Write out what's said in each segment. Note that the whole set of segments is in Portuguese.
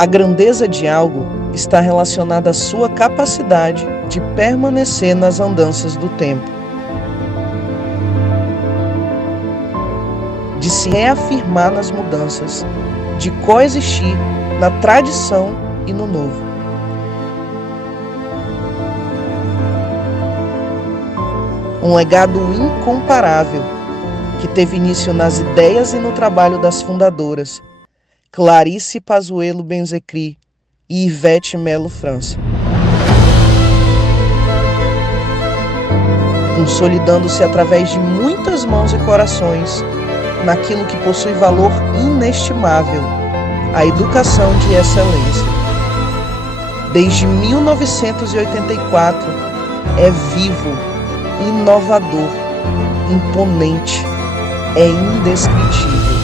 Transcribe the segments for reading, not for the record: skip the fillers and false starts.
A grandeza de algo está relacionada à sua capacidade de permanecer nas andanças do tempo, de se reafirmar nas mudanças, de coexistir na tradição e no novo. Um legado incomparável que teve início nas ideias e no trabalho das fundadoras Clarice Pazuello Benzacri e Ivete Melo França, consolidando-se através de muitas mãos e corações naquilo que possui valor inestimável, a educação de excelência. Desde 1984, é vivo, inovador, imponente, é indescritível.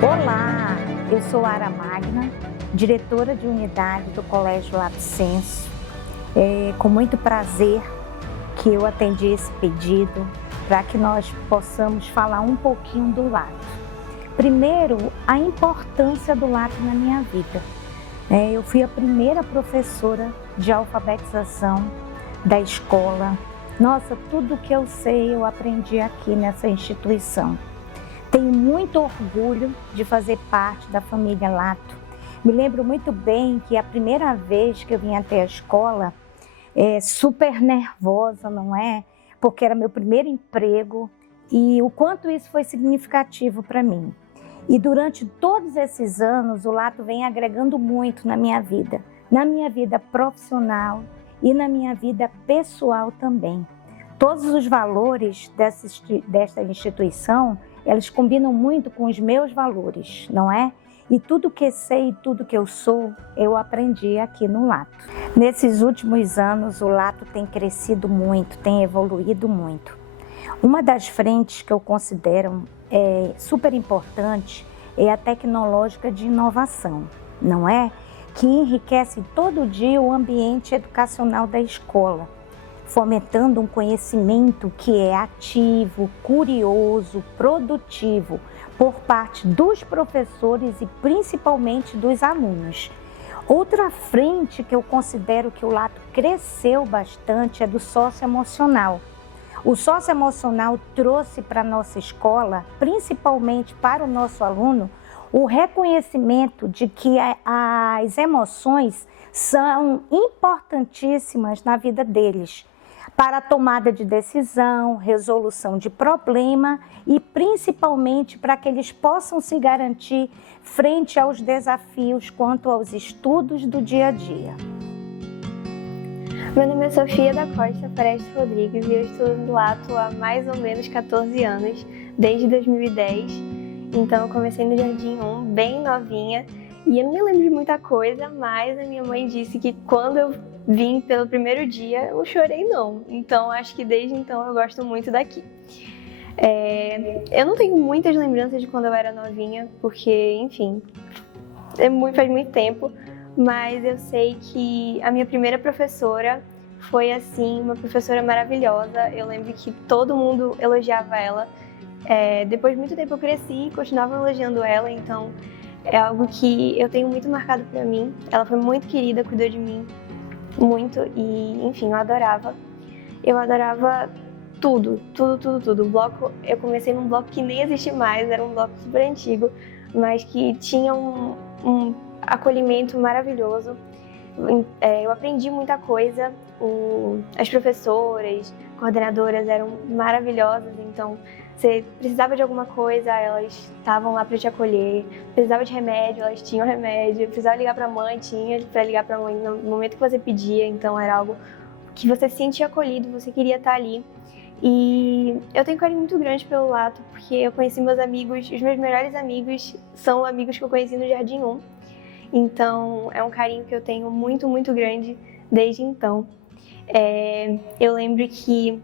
Olá, eu sou Ara Magna, diretora de unidade do Colégio Lato Senso. É com muito prazer que eu atendi esse pedido para que nós possamos falar um pouquinho do lato. Primeiro, a importância do lato na minha vida. Eu fui a primeira professora de alfabetização da escola. Nossa, tudo que eu sei eu aprendi aqui nessa instituição. Tenho muito orgulho de fazer parte da família Lato. Me lembro muito bem que a primeira vez que eu vim até a escola, super nervosa, não é? Porque era meu primeiro emprego e o quanto isso foi significativo para mim. E durante todos esses anos, o Lato vem agregando muito na minha vida profissional e na minha vida pessoal também. Todos os valores desta instituição, eles combinam muito com os meus valores, não é? E tudo que sei, tudo que eu sou, eu aprendi aqui no Lato. Nesses últimos anos, o Lato tem crescido muito, tem evoluído muito. Uma das frentes que eu considero super importante é a tecnológica de inovação, não é? Que enriquece todo dia o ambiente educacional da escola, fomentando um conhecimento que é ativo, curioso, produtivo por parte dos professores e principalmente dos alunos. Outra frente que eu considero que o Lato cresceu bastante é do socioemocional. O socioemocional trouxe para a nossa escola, principalmente para o nosso aluno, o reconhecimento de que as emoções são importantíssimas na vida deles, para a tomada de decisão, resolução de problema e principalmente para que eles possam se garantir frente aos desafios quanto aos estudos do dia a dia. Meu nome é Sofia da Costa Prestes Rodrigues e eu estudo no Lato há mais ou menos 14 anos, desde 2010. Então eu comecei no Jardim 1, bem novinha, e eu não me lembro de muita coisa, mas a minha mãe disse que quando eu vim pelo primeiro dia, eu não chorei não. Então acho que desde então eu gosto muito daqui. Eu não tenho muitas lembranças de quando eu era novinha, porque, enfim, faz muito tempo, mas eu sei que a minha primeira professora foi, assim, uma professora maravilhosa. Eu lembro que todo mundo elogiava ela. Depois de muito tempo eu cresci e continuava elogiando ela, então é algo que eu tenho muito marcado pra mim. Ela foi muito querida, cuidou de mim muito e, enfim, eu adorava. Eu adorava tudo. O bloco, eu comecei num bloco que nem existe mais, era um bloco super antigo, mas que tinha um acolhimento maravilhoso. Eu aprendi muita coisa, as professoras, coordenadoras eram maravilhosas, então você precisava de alguma coisa, elas estavam lá para te acolher. Precisava de remédio, elas tinham remédio. Precisava ligar para a mãe, tinha para ligar para a mãe no momento que você pedia, então era algo que você se sentia acolhido, você queria estar ali. E eu tenho um carinho muito grande pelo Lato, porque eu conheci meus amigos, os meus melhores amigos são amigos que eu conheci no Jardim 1. Então, é um carinho que eu tenho muito, muito grande desde então. Eu lembro que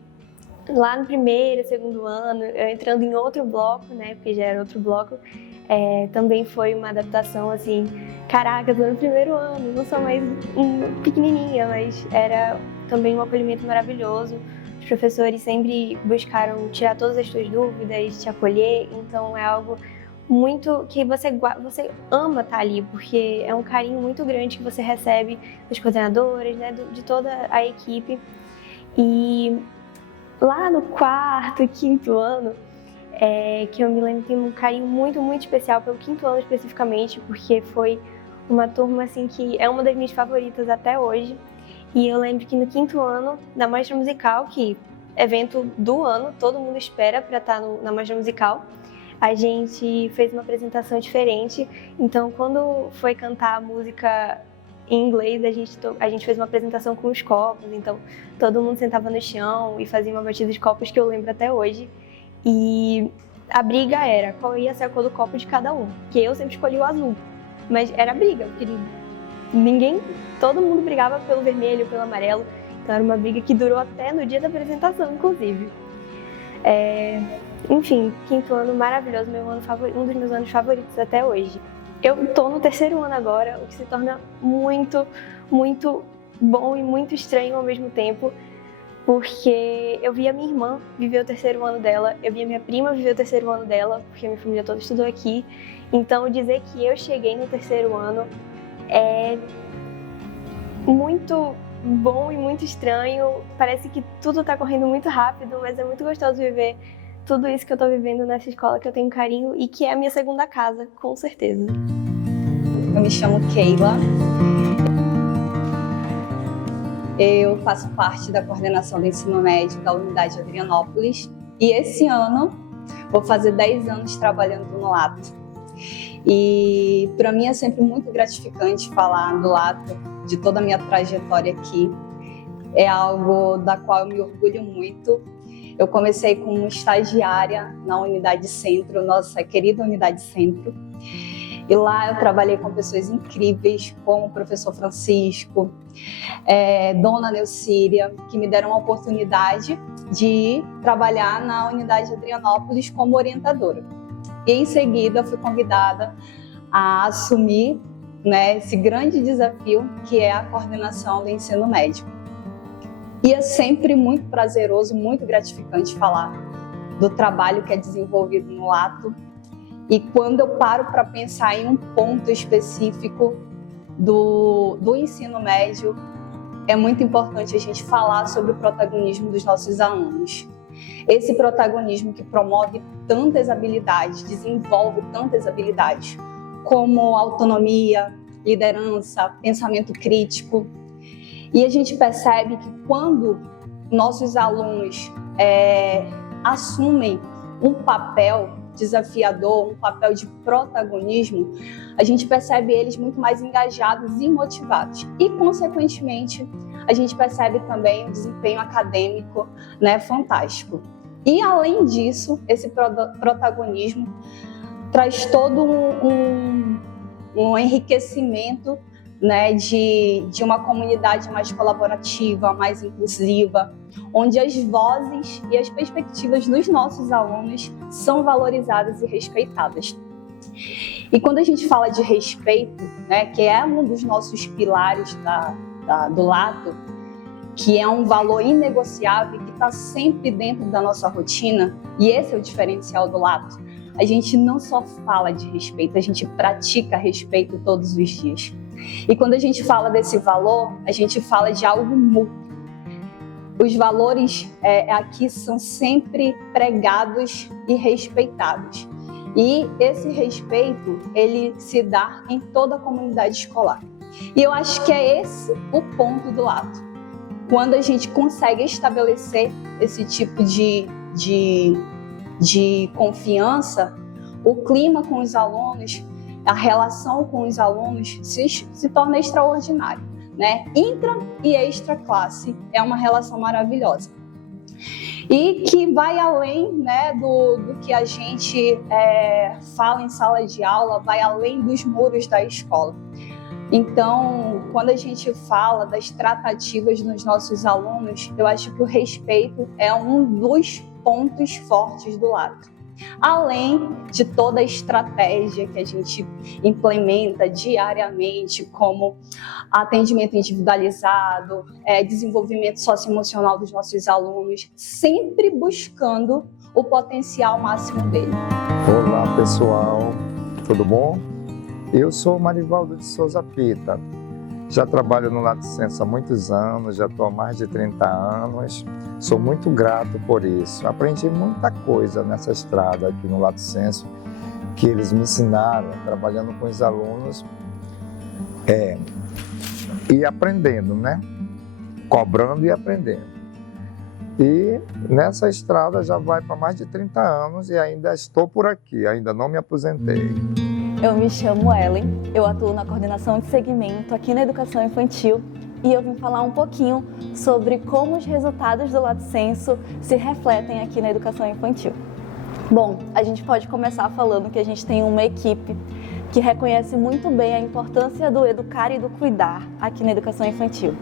lá no primeiro, segundo ano, eu entrando em outro bloco, né, porque já era outro bloco, também foi uma adaptação assim, caraca, eu tô no primeiro ano, não sou mais pequenininha, mas era também um acolhimento maravilhoso. Os professores sempre buscaram tirar todas as suas dúvidas, te acolher, então é algo muito que você ama estar ali, porque é um carinho muito grande que você recebe dos coordenadores, né, de toda a equipe. E lá no quarto, quinto ano, que eu me lembro, tenho um carinho muito, muito especial pelo quinto ano especificamente, porque foi uma turma assim que é uma das minhas favoritas até hoje. E eu lembro que no quinto ano, da Mostra Musical, que evento do ano, todo mundo espera para estar na Mostra Musical, a gente fez uma apresentação diferente. Então, quando foi cantar a música em inglês, a gente fez uma apresentação com os copos. Então, todo mundo sentava no chão e fazia uma batida de copos que eu lembro até hoje. E a briga era qual ia ser a cor do copo de cada um, que eu sempre escolhi o azul. Mas era briga, porque todo mundo brigava pelo vermelho, pelo amarelo. Então, era uma briga que durou até no dia da apresentação, inclusive. Enfim, quinto ano maravilhoso, um dos meus anos favoritos até hoje. Eu tô no terceiro ano agora, o que se torna muito, muito bom e muito estranho ao mesmo tempo, porque eu vi a minha irmã viver o terceiro ano dela, eu vi a minha prima viver o terceiro ano dela, porque a minha família toda estudou aqui. Então, dizer que eu cheguei no terceiro ano é muito bom e muito estranho. Parece que tudo tá correndo muito rápido, mas é muito gostoso viver tudo isso que eu tô vivendo nessa escola, que eu tenho carinho e que é a minha segunda casa, com certeza. Eu me chamo Keila. Eu faço parte da coordenação do ensino médio da unidade Adrianópolis e esse ano vou fazer 10 anos trabalhando no Lato. E para mim é sempre muito gratificante falar do Lato, de toda a minha trajetória aqui. É algo da qual eu me orgulho muito. Eu comecei como estagiária na Unidade Centro, nossa querida Unidade Centro. E lá eu trabalhei com pessoas incríveis, como o professor Francisco, Dona Neucíria, que me deram a oportunidade de trabalhar na Unidade Adrianópolis como orientadora. E em seguida fui convidada a assumir, né, esse grande desafio que é a coordenação do ensino médio. E é sempre muito prazeroso, muito gratificante falar do trabalho que é desenvolvido no Lato. E quando eu paro para pensar em um ponto específico do ensino médio, é muito importante a gente falar sobre o protagonismo dos nossos alunos. Esse protagonismo que promove tantas habilidades, desenvolve tantas habilidades, como autonomia, liderança, pensamento crítico. E a gente percebe que quando nossos alunos assumem um papel desafiador, um papel de protagonismo, a gente percebe eles muito mais engajados e motivados. E, consequentemente, a gente percebe também um desempenho acadêmico, né, fantástico. E, além disso, esse protagonismo traz todo um enriquecimento, né, de uma comunidade mais colaborativa, mais inclusiva, onde as vozes e as perspectivas dos nossos alunos são valorizadas e respeitadas. E quando a gente fala de respeito, né, que é um dos nossos pilares do Lato, que é um valor inegociável e que está sempre dentro da nossa rotina, e esse é o diferencial do Lato, a gente não só fala de respeito, a gente pratica respeito todos os dias. E quando a gente fala desse valor, a gente fala de algo mútuo. Os valores aqui são sempre pregados e respeitados. E esse respeito, ele se dá em toda a comunidade escolar. E eu acho que é esse o ponto do Lato. Quando a gente consegue estabelecer esse tipo de confiança, o clima com os alunos, a relação com os alunos se torna extraordinário. né? Intra e extra classe. É uma relação maravilhosa. E que vai além, né, do que a gente fala em sala de aula, vai além dos muros da escola. Então, quando a gente fala das tratativas dos nossos alunos, eu acho que o respeito é um dos pontos fortes do Lato. Além de toda a estratégia que a gente implementa diariamente, como atendimento individualizado, desenvolvimento socioemocional dos nossos alunos, sempre buscando o potencial máximo dele. Olá pessoal, tudo bom? Eu sou Marivaldo de Souza Pita, já trabalho no Lato Senso há muitos anos, já estou há mais de 30 anos, sou muito grato por isso. Aprendi muita coisa nessa estrada aqui no Lato Senso, que eles me ensinaram, trabalhando com os alunos e aprendendo, né? Cobrando e aprendendo. E nessa estrada já vai para mais de 30 anos e ainda estou por aqui, ainda não me aposentei. Eu me chamo Ellen, eu atuo na coordenação de segmento aqui na Educação Infantil e eu vim falar um pouquinho sobre como os resultados do Lato Senso se refletem aqui na Educação Infantil. Bom, a gente pode começar falando que a gente tem uma equipe que reconhece muito bem a importância do educar e do cuidar aqui na Educação Infantil.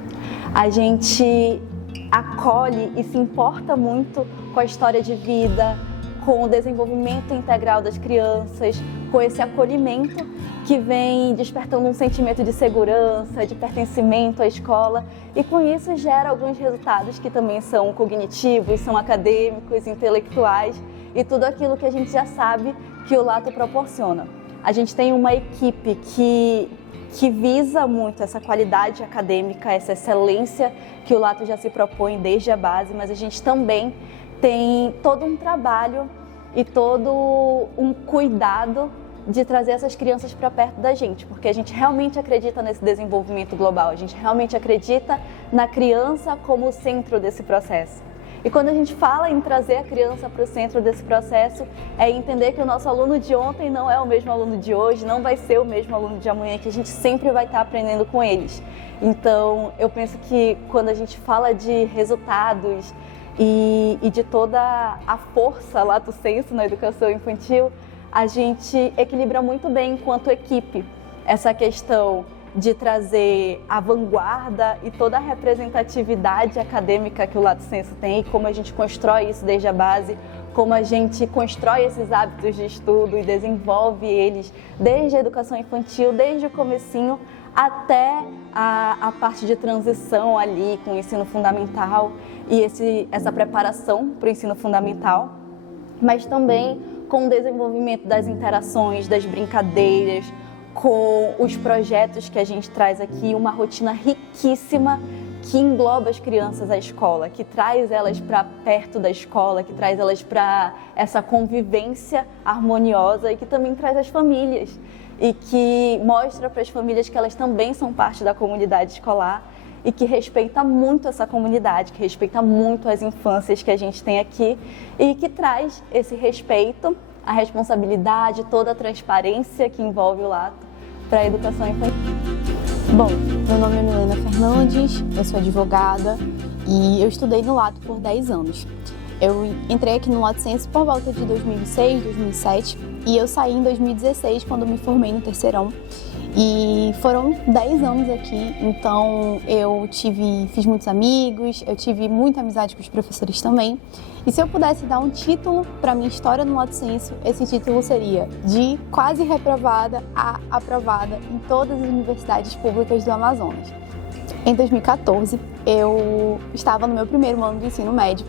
A gente acolhe e se importa muito com a história de vida, com o desenvolvimento integral das crianças, com esse acolhimento que vem despertando um sentimento de segurança, de pertencimento à escola, e com isso gera alguns resultados que também são cognitivos, são acadêmicos, intelectuais e tudo aquilo que a gente já sabe que o Lato proporciona. A gente tem uma equipe que visa muito essa qualidade acadêmica, essa excelência que o Lato já se propõe desde a base, mas a gente também tem todo um trabalho e todo um cuidado de trazer essas crianças para perto da gente, porque a gente realmente acredita nesse desenvolvimento global, a gente realmente acredita na criança como o centro desse processo. E quando a gente fala em trazer a criança para o centro desse processo, é entender que o nosso aluno de ontem não é o mesmo aluno de hoje, não vai ser o mesmo aluno de amanhã, que a gente sempre vai estar aprendendo com eles. Então, eu penso que quando a gente fala de resultados e de toda a força Lato Senso na educação infantil, a gente equilibra muito bem enquanto equipe essa questão de trazer a vanguarda e toda a representatividade acadêmica que o Lato Senso tem e como a gente constrói isso desde a base, como a gente constrói esses hábitos de estudo e desenvolve eles desde a educação infantil, desde o comecinho até a parte de transição ali com o ensino fundamental e essa preparação para o ensino fundamental, mas também com o desenvolvimento das interações, das brincadeiras, com os projetos que a gente traz aqui, uma rotina riquíssima que engloba as crianças à escola, que traz elas para perto da escola, que traz elas para essa convivência harmoniosa e que também traz as famílias e que mostra para as famílias que elas também são parte da comunidade escolar e que respeita muito essa comunidade, que respeita muito as infâncias que a gente tem aqui e que traz esse respeito, a responsabilidade, toda a transparência que envolve o Lato para a educação infantil. Bom, meu nome é Milena Fernandes, eu sou advogada e eu estudei no Lato por 10 anos. Eu entrei aqui no Lato Senso por volta de 2006, 2007 e eu saí em 2016 quando me formei no terceirão. E foram 10 anos aqui, então eu fiz muitos amigos, eu tive muita amizade com os professores também. E se eu pudesse dar um título para minha história no Lato Senso, esse título seria de quase reprovada a aprovada em todas as universidades públicas do Amazonas. Em 2014, eu estava no meu primeiro ano do ensino médio.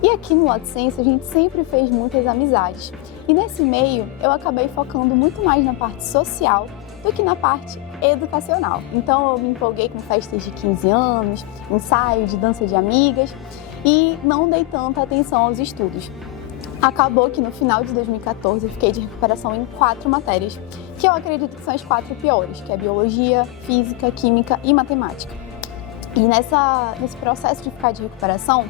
E aqui no Lato Senso a gente sempre fez muitas amizades. E nesse meio eu acabei focando muito mais na parte social do que na parte educacional. Então eu me empolguei com festas de 15 anos, ensaio de dança de amigas e não dei tanta atenção aos estudos. Acabou que no final de 2014 eu fiquei de recuperação em 4 matérias, que eu acredito que são as 4 piores, que é biologia, física, química e matemática. E nesse processo de ficar de recuperação,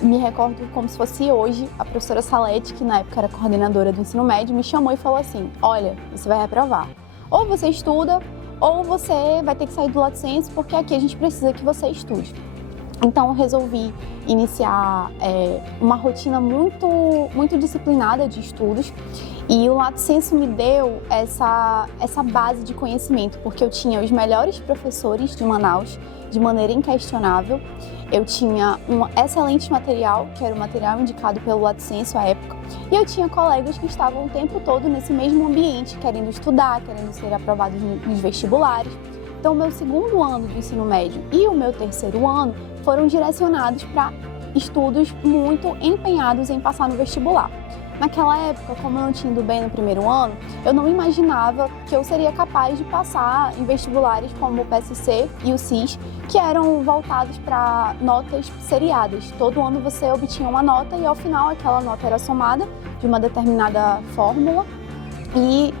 me recordo como se fosse hoje, a professora Salete, que na época era coordenadora do ensino médio, me chamou e falou assim: olha, você vai reprovar. Ou você estuda, ou você vai ter que sair do Lato Senso porque aqui a gente precisa que você estude. Então eu resolvi iniciar uma rotina muito disciplinada de estudos, e o Lato Senso me deu essa base de conhecimento, porque eu tinha os melhores professores de Manaus, de maneira inquestionável. Eu tinha um excelente material, que era o material indicado pelo Lato Senso à época, e eu tinha colegas que estavam o tempo todo nesse mesmo ambiente, querendo estudar, querendo ser aprovados nos vestibulares. Então, o meu segundo ano do ensino médio e o meu terceiro ano foram direcionados para estudos muito empenhados em passar no vestibular. Naquela época, como eu não tinha ido bem no primeiro ano, eu não imaginava que eu seria capaz de passar em vestibulares como o PSC e o CIS, que eram voltados para notas seriadas. Todo ano você obtinha uma nota e, ao final, aquela nota era somada de uma determinada fórmula e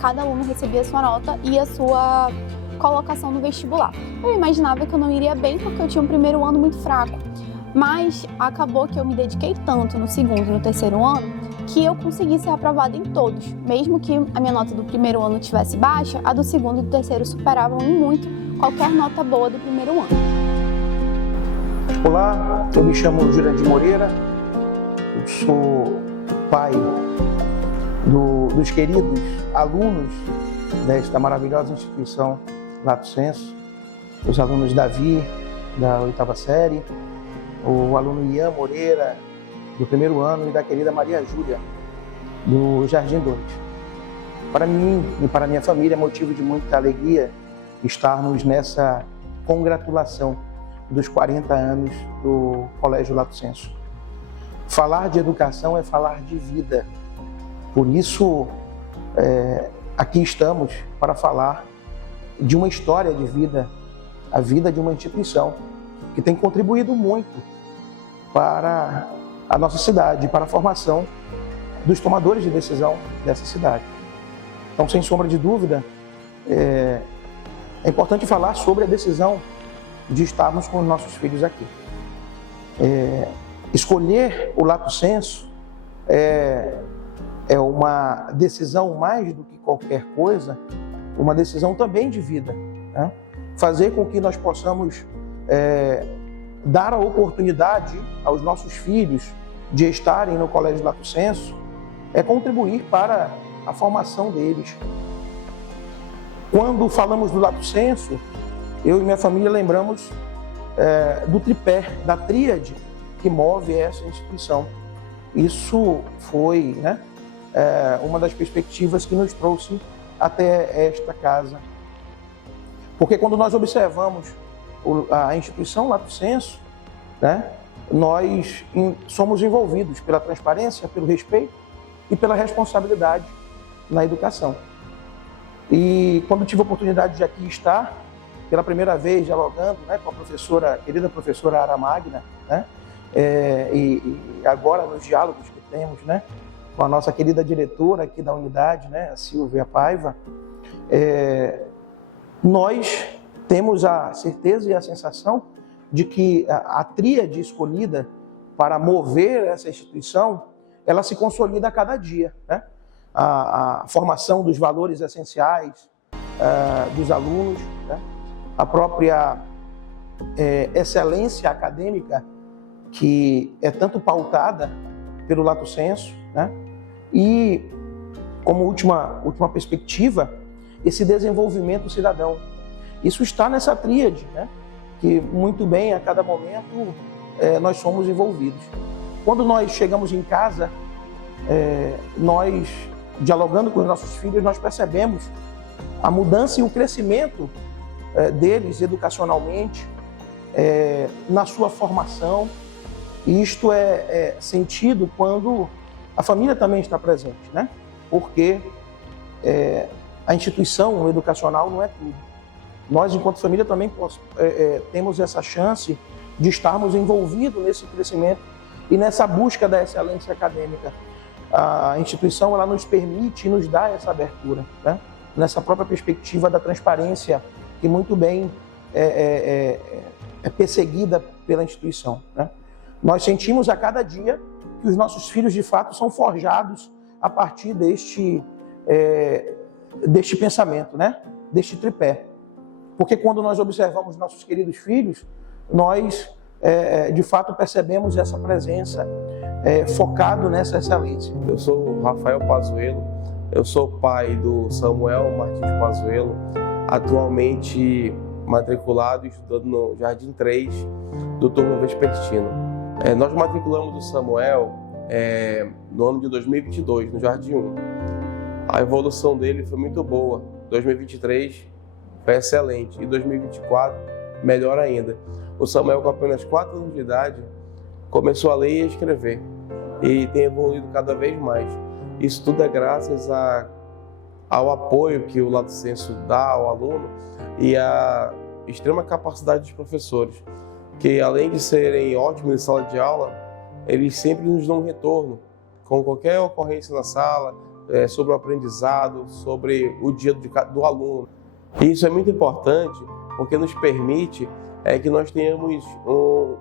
cada aluno recebia a sua nota e a sua colocação no vestibular. Eu imaginava que eu não iria bem porque eu tinha um primeiro ano muito fraco, mas acabou que eu me dediquei tanto no segundo e no terceiro ano que eu consegui ser aprovada em todos. Mesmo que a minha nota do primeiro ano tivesse baixa, a do segundo e do terceiro superavam em muito qualquer nota boa do primeiro ano. Olá, eu me chamo Jurandir Moreira, eu sou pai dos queridos alunos desta maravilhosa instituição Lato Senso, os alunos Davi, da 8ª série, o aluno Ian Moreira, do primeiro ano, e da querida Maria Júlia, do Jardim 2. Para mim e para minha família é motivo de muita alegria estarmos nessa congratulação dos 40 anos do Colégio Lato Senso. Falar de educação é falar de vida. Por isso, aqui estamos para falar de uma história de vida, a vida de uma instituição que tem contribuído muito para a nossa cidade, para a formação dos tomadores de decisão dessa cidade. Então, sem sombra de dúvida, é importante falar sobre a decisão de estarmos com os nossos filhos aqui. Escolher o Lato Senso é uma decisão mais do que qualquer coisa, uma decisão também de vida, né? Fazer com que nós possamos dar a oportunidade aos nossos filhos de estarem no Colégio Lato Senso é contribuir para a formação deles. Quando falamos do Lato Senso, eu e minha família lembramos do tripé, da tríade que move essa instituição. Isso foi, uma das perspectivas que nos trouxe até esta casa. Porque quando nós observamos a instituição Lato Senso, nós somos envolvidos pela transparência, pelo respeito e pela responsabilidade na educação. E quando tive a oportunidade de aqui estar, pela primeira vez dialogando com a querida professora Ara Magna, e agora nos diálogos que temos com a nossa querida diretora aqui da unidade, a Silvia Paiva, nós temos a certeza e a sensação de que a tríade escolhida para mover essa instituição, ela se consolida a cada dia. A formação dos valores essenciais dos alunos, a própria excelência acadêmica que é tanto pautada pelo Lato Senso, e como última perspectiva, esse desenvolvimento cidadão. Isso está nessa tríade, que muito bem, a cada momento, nós somos envolvidos. Quando nós chegamos em casa, nós, dialogando com os nossos filhos, nós percebemos a mudança e o crescimento deles educacionalmente, na sua formação. E isto é sentido quando a família também está presente, porque a instituição educacional não é tudo. Nós, enquanto família, também temos essa chance de estarmos envolvidos nesse crescimento e nessa busca da excelência acadêmica. A instituição ela nos permite e nos dá essa abertura, nessa própria perspectiva da transparência que muito bem é perseguida pela instituição. Nós sentimos a cada dia que os nossos filhos, de fato, são forjados a partir deste pensamento, deste tripé. Porque quando nós observamos nossos queridos filhos, nós de fato percebemos essa presença focado nessa excelência. Eu sou o Rafael Pazuello, eu sou pai do Samuel Martins Pazuello, atualmente matriculado e estudando no Jardim 3 do turno vespertino. Nós matriculamos o Samuel no ano de 2022, no Jardim 1. A evolução dele foi muito boa. 2023 foi excelente e 2024 melhor ainda. O Samuel, com apenas 4 anos de idade, começou a ler e a escrever e tem evoluído cada vez mais. Isso tudo é graças ao apoio que o Lato Senso dá ao aluno e à extrema capacidade dos professores, que além de serem ótimos em sala de aula, eles sempre nos dão um retorno com qualquer ocorrência na sala, sobre o aprendizado, sobre o dia do aluno. E isso é muito importante porque nos permite que nós tenhamos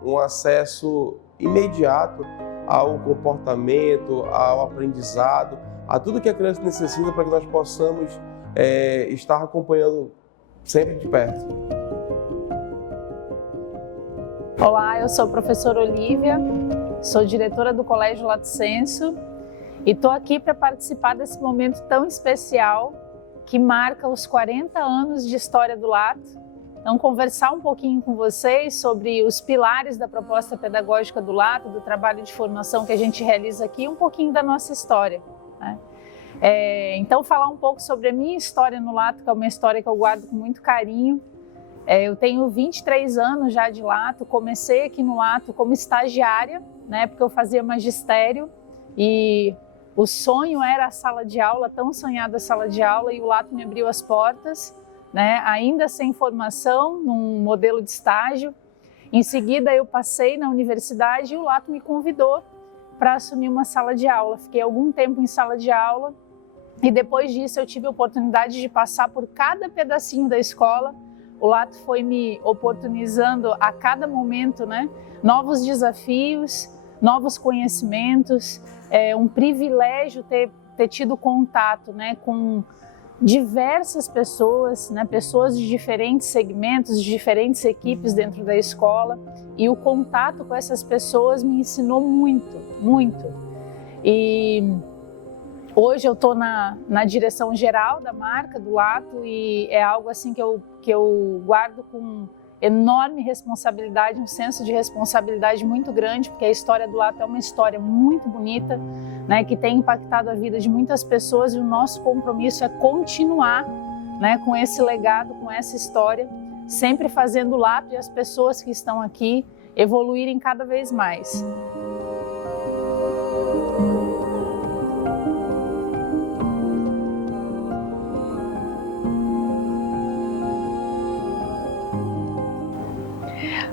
um acesso imediato ao comportamento, ao aprendizado, a tudo que a criança necessita para que nós possamos estar acompanhando sempre de perto. Olá, eu sou a professora Olívia, sou diretora do Colégio Lato Senso e estou aqui para participar desse momento tão especial que marca os 40 anos de história do Lato. Então, conversar um pouquinho com vocês sobre os pilares da proposta pedagógica do Lato, do trabalho de formação que a gente realiza aqui, um pouquinho da nossa história, né? Então, falar um pouco sobre a minha história no Lato, que é uma história que eu guardo com muito carinho. Eu tenho 23 anos já de Lato, comecei aqui no Lato como estagiária, né, porque eu fazia magistério e o sonho era a sala de aula, tão sonhada sala de aula, e o Lato me abriu as portas, né, ainda sem formação, num modelo de estágio. Em seguida eu passei na universidade e o Lato me convidou para assumir uma sala de aula. Fiquei algum tempo em sala de aula e depois disso eu tive a oportunidade de passar por cada pedacinho da escola. O Lato foi me oportunizando a cada momento, né, novos desafios, novos conhecimentos. É um privilégio ter tido contato, né, com diversas pessoas, né, pessoas de diferentes segmentos, de diferentes equipes dentro da escola, e o contato com essas pessoas me ensinou muito, muito. E hoje eu estou na direção geral da marca do Lato e é algo assim que eu guardo com enorme responsabilidade, um senso de responsabilidade muito grande, porque a história do Lato é uma história muito bonita, né, que tem impactado a vida de muitas pessoas, e o nosso compromisso é continuar, né, com esse legado, com essa história, sempre fazendo o Lato e as pessoas que estão aqui evoluírem cada vez mais.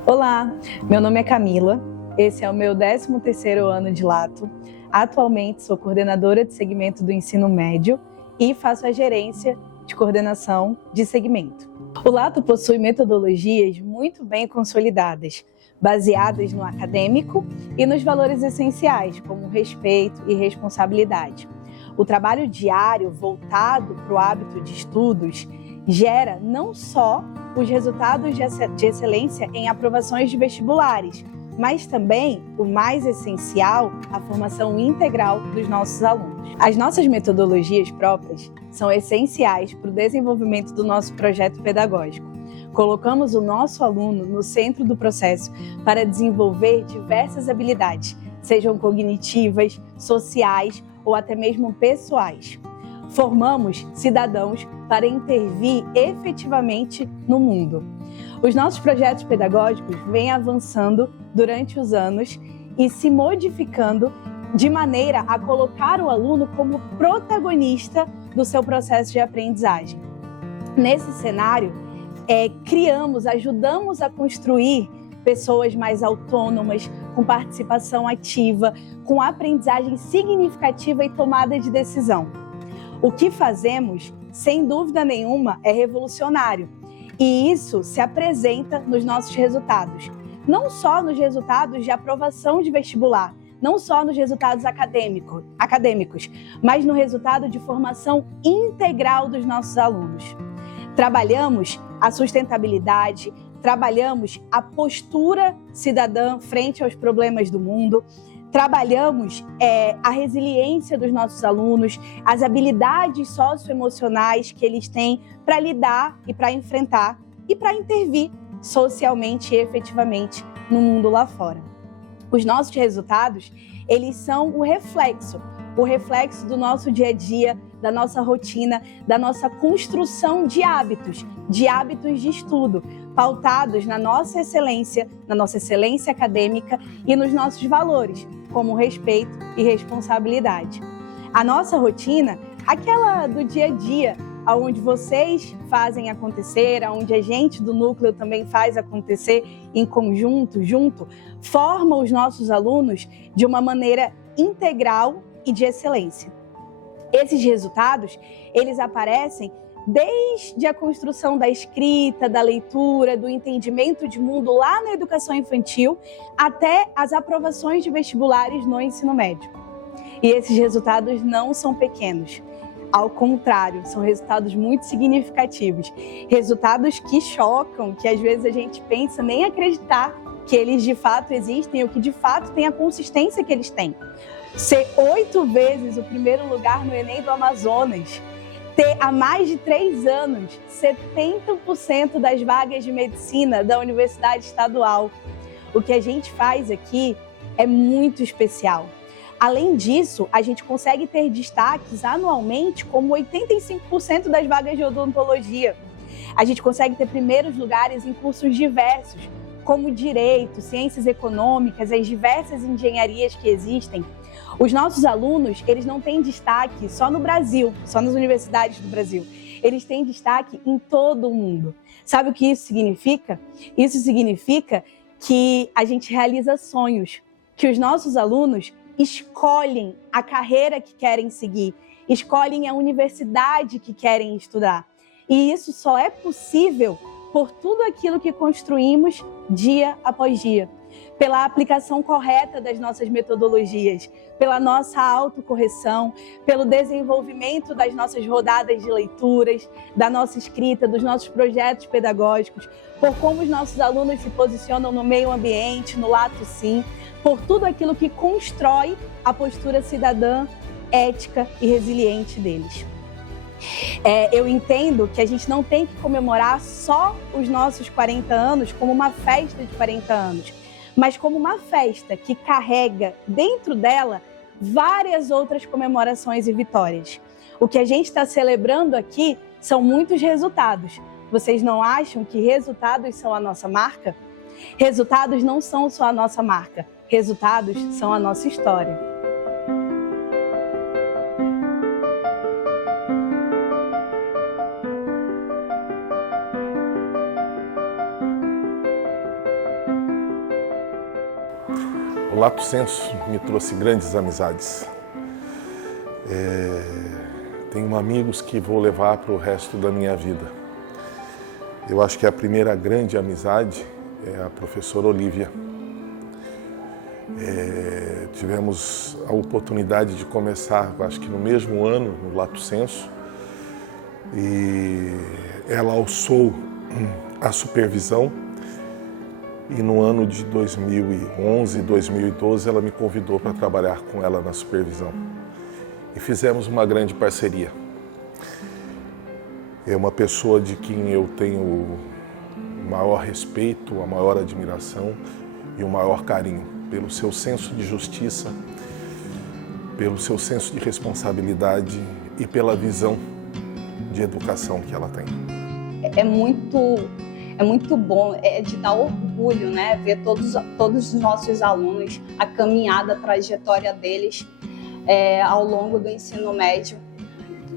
Olá, meu nome é Camila, esse é o meu 13º ano de Lato. Atualmente sou coordenadora de segmento do ensino médio e faço a gerência de coordenação de segmento. O Lato possui metodologias muito bem consolidadas, baseadas no acadêmico e nos valores essenciais, como respeito e responsabilidade. O trabalho diário voltado para o hábito de estudos gera não só os resultados de excelência em aprovações de vestibulares, mas também, o mais essencial, a formação integral dos nossos alunos. As nossas metodologias próprias são essenciais para o desenvolvimento do nosso projeto pedagógico. Colocamos o nosso aluno no centro do processo para desenvolver diversas habilidades, sejam cognitivas, sociais ou até mesmo pessoais. Formamos cidadãos para intervir efetivamente no mundo. Os nossos projetos pedagógicos vêm avançando durante os anos e se modificando de maneira a colocar o aluno como protagonista do seu processo de aprendizagem. Nesse cenário, ajudamos a construir pessoas mais autônomas, com participação ativa, com aprendizagem significativa e tomada de decisão. O que fazemos, sem dúvida nenhuma, é revolucionário, e isso se apresenta nos nossos resultados. Não só nos resultados de aprovação de vestibular, não só nos resultados acadêmicos, mas no resultado de formação integral dos nossos alunos. trabalhamos a sustentabilidade, trabalhamos a postura cidadã frente aos problemas do mundo, trabalhamos a resiliência dos nossos alunos, as habilidades socioemocionais que eles têm para lidar e para enfrentar e para intervir socialmente e efetivamente no mundo lá fora. Os nossos resultados, eles são o reflexo do nosso dia a dia, da nossa rotina, da nossa construção de hábitos de estudo, pautados na nossa excelência acadêmica e nos nossos valores, como respeito e responsabilidade. A nossa rotina, aquela do dia a dia, onde vocês fazem acontecer, onde a gente do núcleo também faz acontecer em conjunto, junto, forma os nossos alunos de uma maneira integral e de excelência. Esses resultados, eles aparecem desde a construção da escrita, da leitura, do entendimento de mundo lá na educação infantil, até as aprovações de vestibulares no ensino médio. E esses resultados não são pequenos. Ao contrário, são resultados muito significativos. Resultados que chocam, que às vezes a gente pensa nem acreditar que eles de fato existem ou que de fato têm a consistência que eles têm. Ser 8 vezes o primeiro lugar no Enem do Amazonas, ter há mais de 3 anos 70% das vagas de medicina da Universidade Estadual. O que a gente faz aqui é muito especial. Além disso, a gente consegue ter destaques anualmente como 85% das vagas de odontologia. A gente consegue ter primeiros lugares em cursos diversos, como direito, ciências econômicas, as diversas engenharias que existem. Os nossos alunos, eles não têm destaque só no Brasil, só nas universidades do Brasil. Eles têm destaque em todo o mundo. Sabe o que isso significa? Isso significa que a gente realiza sonhos, que os nossos alunos escolhem a carreira que querem seguir, escolhem a universidade que querem estudar. E isso só é possível por tudo aquilo que construímos dia após dia, pela aplicação correta das nossas metodologias, pela nossa autocorreção, pelo desenvolvimento das nossas rodadas de leituras, da nossa escrita, dos nossos projetos pedagógicos, por como os nossos alunos se posicionam no meio ambiente, no Lato Sim, por tudo aquilo que constrói a postura cidadã, ética e resiliente deles. Eu entendo que a gente não tem que comemorar só os nossos 40 anos como uma festa de 40 anos, mas como uma festa que carrega dentro dela várias outras comemorações e vitórias. O que a gente está celebrando aqui são muitos resultados. Vocês não acham que resultados são a nossa marca? Resultados não são só a nossa marca, resultados são a nossa história. O Lato Senso me trouxe grandes amizades. Tenho amigos que vou levar para o resto da minha vida. Eu acho que a primeira grande amizade é a professora Olívia. Tivemos a oportunidade de começar, acho que no mesmo ano, no Lato Senso, e ela alçou a supervisão. E no ano de 2011, 2012, ela me convidou para trabalhar com ela na supervisão. E fizemos uma grande parceria. É uma pessoa de quem eu tenho o maior respeito, a maior admiração e o maior carinho, pelo seu senso de justiça, pelo seu senso de responsabilidade e pela visão de educação que ela tem. É muito bom, é de dar orgulho, né? Ver todos os nossos alunos, a caminhada, a trajetória deles ao longo do ensino médio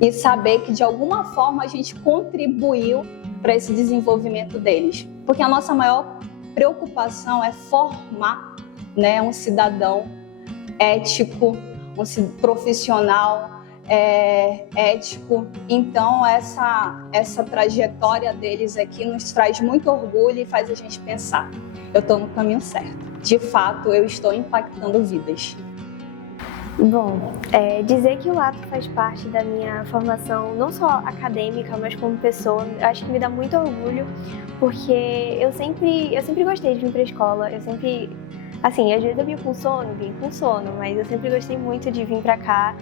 e saber que de alguma forma a gente contribuiu para esse desenvolvimento deles. Porque a nossa maior preocupação é formar, né, um cidadão ético, um profissional ético. Então essa trajetória deles aqui nos traz muito orgulho e faz a gente pensar, eu estou no caminho certo. De fato, eu estou impactando vidas. Bom, dizer que o Lato faz parte da minha formação, não só acadêmica, mas como pessoa, acho que me dá muito orgulho, porque eu sempre gostei de vir para a escola, eu sempre, assim, às vezes eu vim com sono, mas eu sempre gostei muito de vir para cá,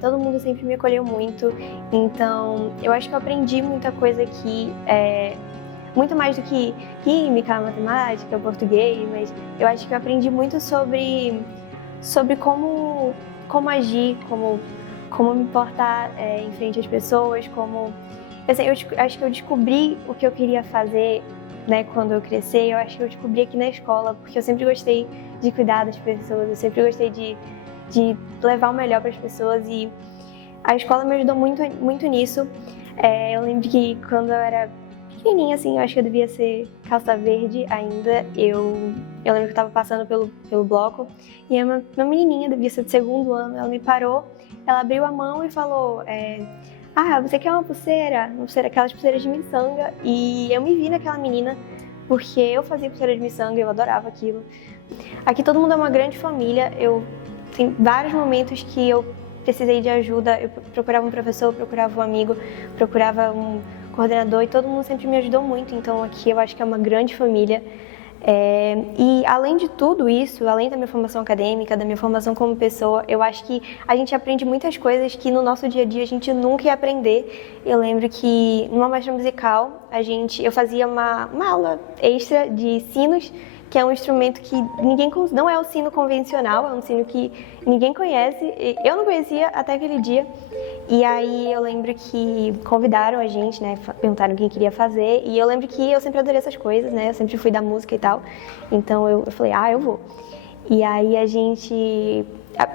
todo mundo sempre me acolheu muito, então eu acho que eu aprendi muita coisa aqui, muito mais do que química, matemática, português, mas eu acho que eu aprendi muito sobre como agir, como me portar em frente às pessoas, eu acho que eu descobri o que eu queria fazer, né, quando eu crescer, eu acho que eu descobri aqui na escola, porque eu sempre gostei de cuidar das pessoas, eu sempre gostei de levar o melhor para as pessoas e a escola me ajudou muito, muito nisso. Eu lembro que quando eu era pequenininha, assim, eu acho que eu devia ser calça verde ainda, eu lembro que eu estava passando pelo bloco e uma menininha, devia ser do 2º ano, ela me parou, ela abriu a mão e falou, você quer uma pulseira? Uma pulseira, aquelas pulseiras de miçanga, e eu me vi naquela menina, porque eu fazia pulseira de miçanga, eu adorava aquilo. Aqui todo mundo é uma grande família, tem vários momentos que eu precisei de ajuda, eu procurava um professor, procurava um amigo, procurava um coordenador e todo mundo sempre me ajudou muito, então aqui eu acho que é uma grande família. E além de tudo isso, além da minha formação acadêmica, da minha formação como pessoa, eu acho que a gente aprende muitas coisas que no nosso dia a dia a gente nunca ia aprender. Eu lembro que numa mostra musical eu fazia uma aula extra de sinos, que é um instrumento que não é o sino convencional, é um sino que ninguém conhece. Eu não conhecia até aquele dia. E aí eu lembro que convidaram a gente, né, perguntaram quem queria fazer, e eu lembro que eu sempre adorei essas coisas, né, eu sempre fui da música e tal, então eu falei, eu vou. E aí a gente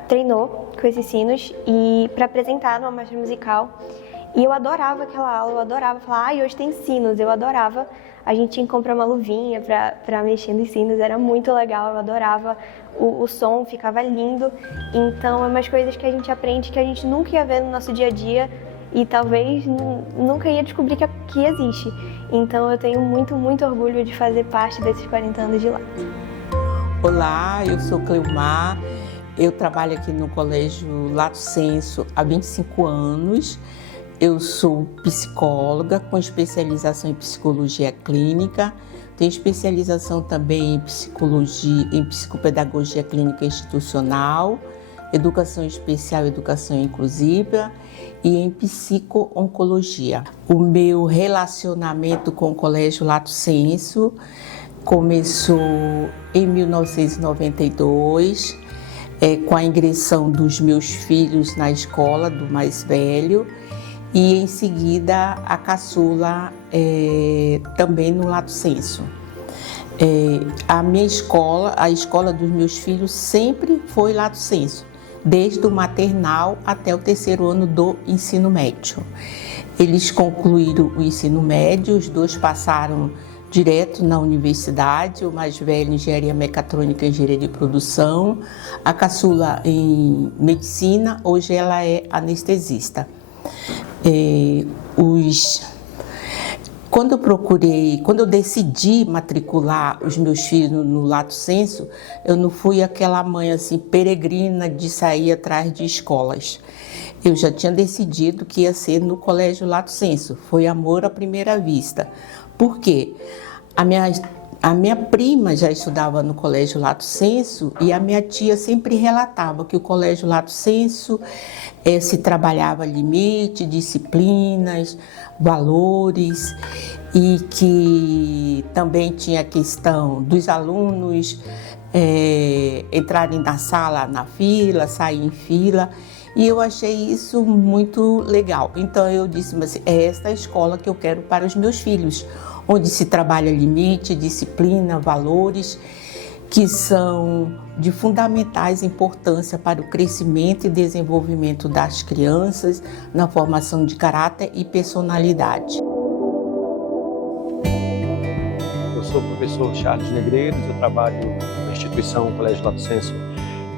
treinou com esses sinos e para apresentar numa mostra musical, e eu adorava aquela aula, eu adorava falar, hoje tem sinos, eu adorava. A gente tinha que comprar uma luvinha para mexer nos sinos, era muito legal, eu adorava, o som ficava lindo. Então, é umas coisas que a gente aprende que a gente nunca ia ver no nosso dia a dia e talvez nunca ia descobrir que existe. Então, eu tenho muito, muito orgulho de fazer parte desses 40 anos de Lato. Olá, eu sou Cleomar, eu trabalho aqui no Colégio Lato Senso há 25 anos. Eu sou psicóloga com especialização em psicologia clínica, tenho especialização também em psicopedagogia clínica institucional, educação especial e educação inclusiva e em psico-oncologia. O meu relacionamento com o Colégio Lato Senso começou em 1992, com a ingressão dos meus filhos na escola, do mais velho, e em seguida a caçula também no Lato Senso. A minha escola, a escola dos meus filhos sempre foi Lato Senso, desde o maternal até o 3º ano do ensino médio. Eles concluíram o ensino médio, os dois passaram direto na universidade, o mais velho em engenharia mecatrônica e engenharia de produção, a caçula em medicina, hoje ela é anestesista. Quando eu decidi matricular os meus filhos no Lato Senso, eu não fui aquela mãe assim peregrina de sair atrás de escolas. Eu já tinha decidido que ia ser no Colégio Lato Senso, foi amor à primeira vista. Por quê? A minha prima já estudava no Colégio Lato Senso e a minha tia sempre relatava que o Colégio Lato Senso se trabalhava limite, disciplinas, valores e que também tinha a questão dos alunos entrarem na sala na fila, sair em fila. E eu achei isso muito legal. Então eu disse, mas é esta a escola que eu quero para os meus filhos, onde se trabalha limite, disciplina, valores, que são de fundamentais importância para o crescimento e desenvolvimento das crianças, na formação de caráter e personalidade. Eu sou o professor Charles Negreiros, eu trabalho na instituição Colégio Lato Senso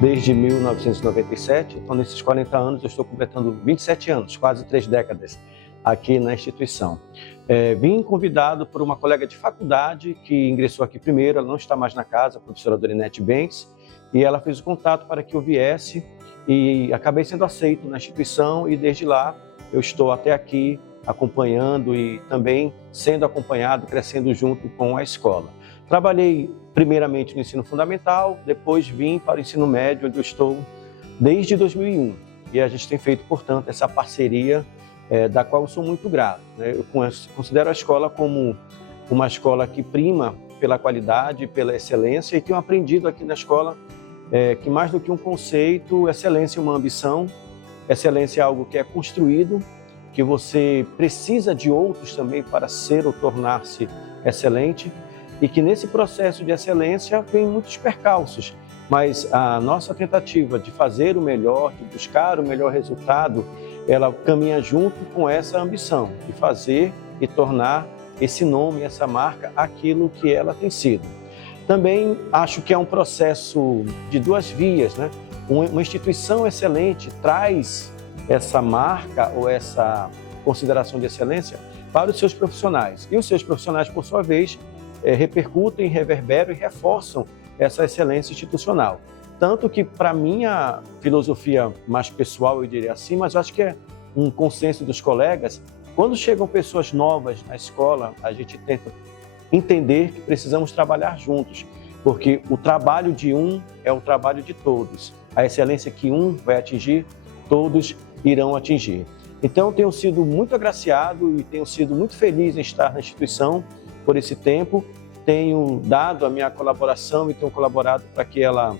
desde 1997, então nesses 40 anos eu estou completando 27 anos, quase 3 décadas aqui na instituição. Vim convidado por uma colega de faculdade que ingressou aqui primeiro, ela não está mais na casa, a professora Dorinete Bentes, e ela fez o contato para que eu viesse e acabei sendo aceito na instituição e desde lá eu estou até aqui acompanhando e também sendo acompanhado, crescendo junto com a escola. Trabalhei primeiramente no ensino fundamental, depois vim para o ensino médio, onde eu estou desde 2001. E a gente tem feito, portanto, essa parceria da qual eu sou muito grato, né? Eu considero a escola como uma escola que prima pela qualidade, pela excelência, e tenho aprendido aqui na escola que mais do que um conceito, excelência é uma ambição, excelência é algo que é construído, que você precisa de outros também para ser ou tornar-se excelente, e que nesse processo de excelência vem muitos percalços, mas a nossa tentativa de fazer o melhor, de buscar o melhor resultado, ela caminha junto com essa ambição de fazer e tornar esse nome, essa marca, aquilo que ela tem sido. Também acho que é um processo de duas vias, né? Uma instituição excelente traz essa marca ou essa consideração de excelência para os seus profissionais. E os seus profissionais, por sua vez, repercutem, reverberam e reforçam essa excelência institucional. Tanto que, para minha filosofia mais pessoal, eu diria assim, mas eu acho que é um consenso dos colegas, quando chegam pessoas novas na escola, a gente tenta entender que precisamos trabalhar juntos, porque o trabalho de um é o trabalho de todos. A excelência que um vai atingir, todos irão atingir. Então, tenho sido muito agraciado e tenho sido muito feliz em estar na instituição por esse tempo. Tenho dado a minha colaboração e tenho colaborado para que ela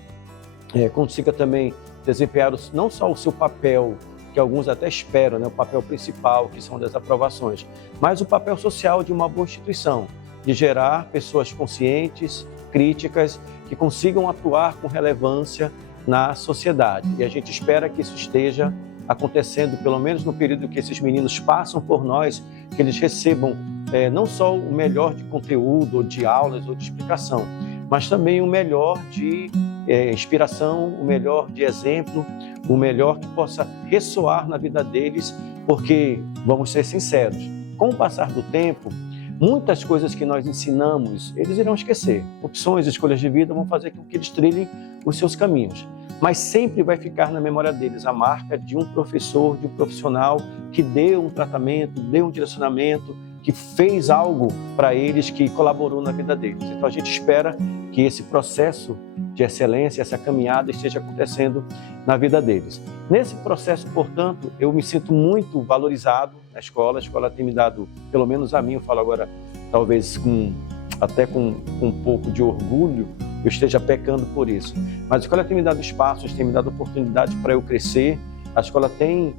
consiga também desempenhar não só o seu papel, que alguns até esperam, né, o papel principal, que são das aprovações, mas o papel social de uma boa instituição, de gerar pessoas conscientes, críticas, que consigam atuar com relevância na sociedade. E a gente espera que isso esteja acontecendo, pelo menos no período que esses meninos passam por nós, que eles recebam não só o melhor de conteúdo, ou de aulas, ou de explicação, mas também o melhor de inspiração, o melhor de exemplo, o melhor que possa ressoar na vida deles, porque, vamos ser sinceros, com o passar do tempo, muitas coisas que nós ensinamos, eles irão esquecer. Opções, escolhas de vida vão fazer com que eles trilhem os seus caminhos. Mas sempre vai ficar na memória deles a marca de um professor, de um profissional que deu um tratamento, deu um direcionamento, que fez algo para eles, que colaborou na vida deles. Então a gente espera que esse processo de excelência, essa caminhada esteja acontecendo na vida deles. Nesse processo, portanto, eu me sinto muito valorizado na escola. A escola tem me dado, pelo menos a mim, eu falo agora, talvez até com um pouco de orgulho, eu esteja pecando por isso. Mas a escola tem me dado espaços, tem me dado oportunidade para eu crescer. A escola tem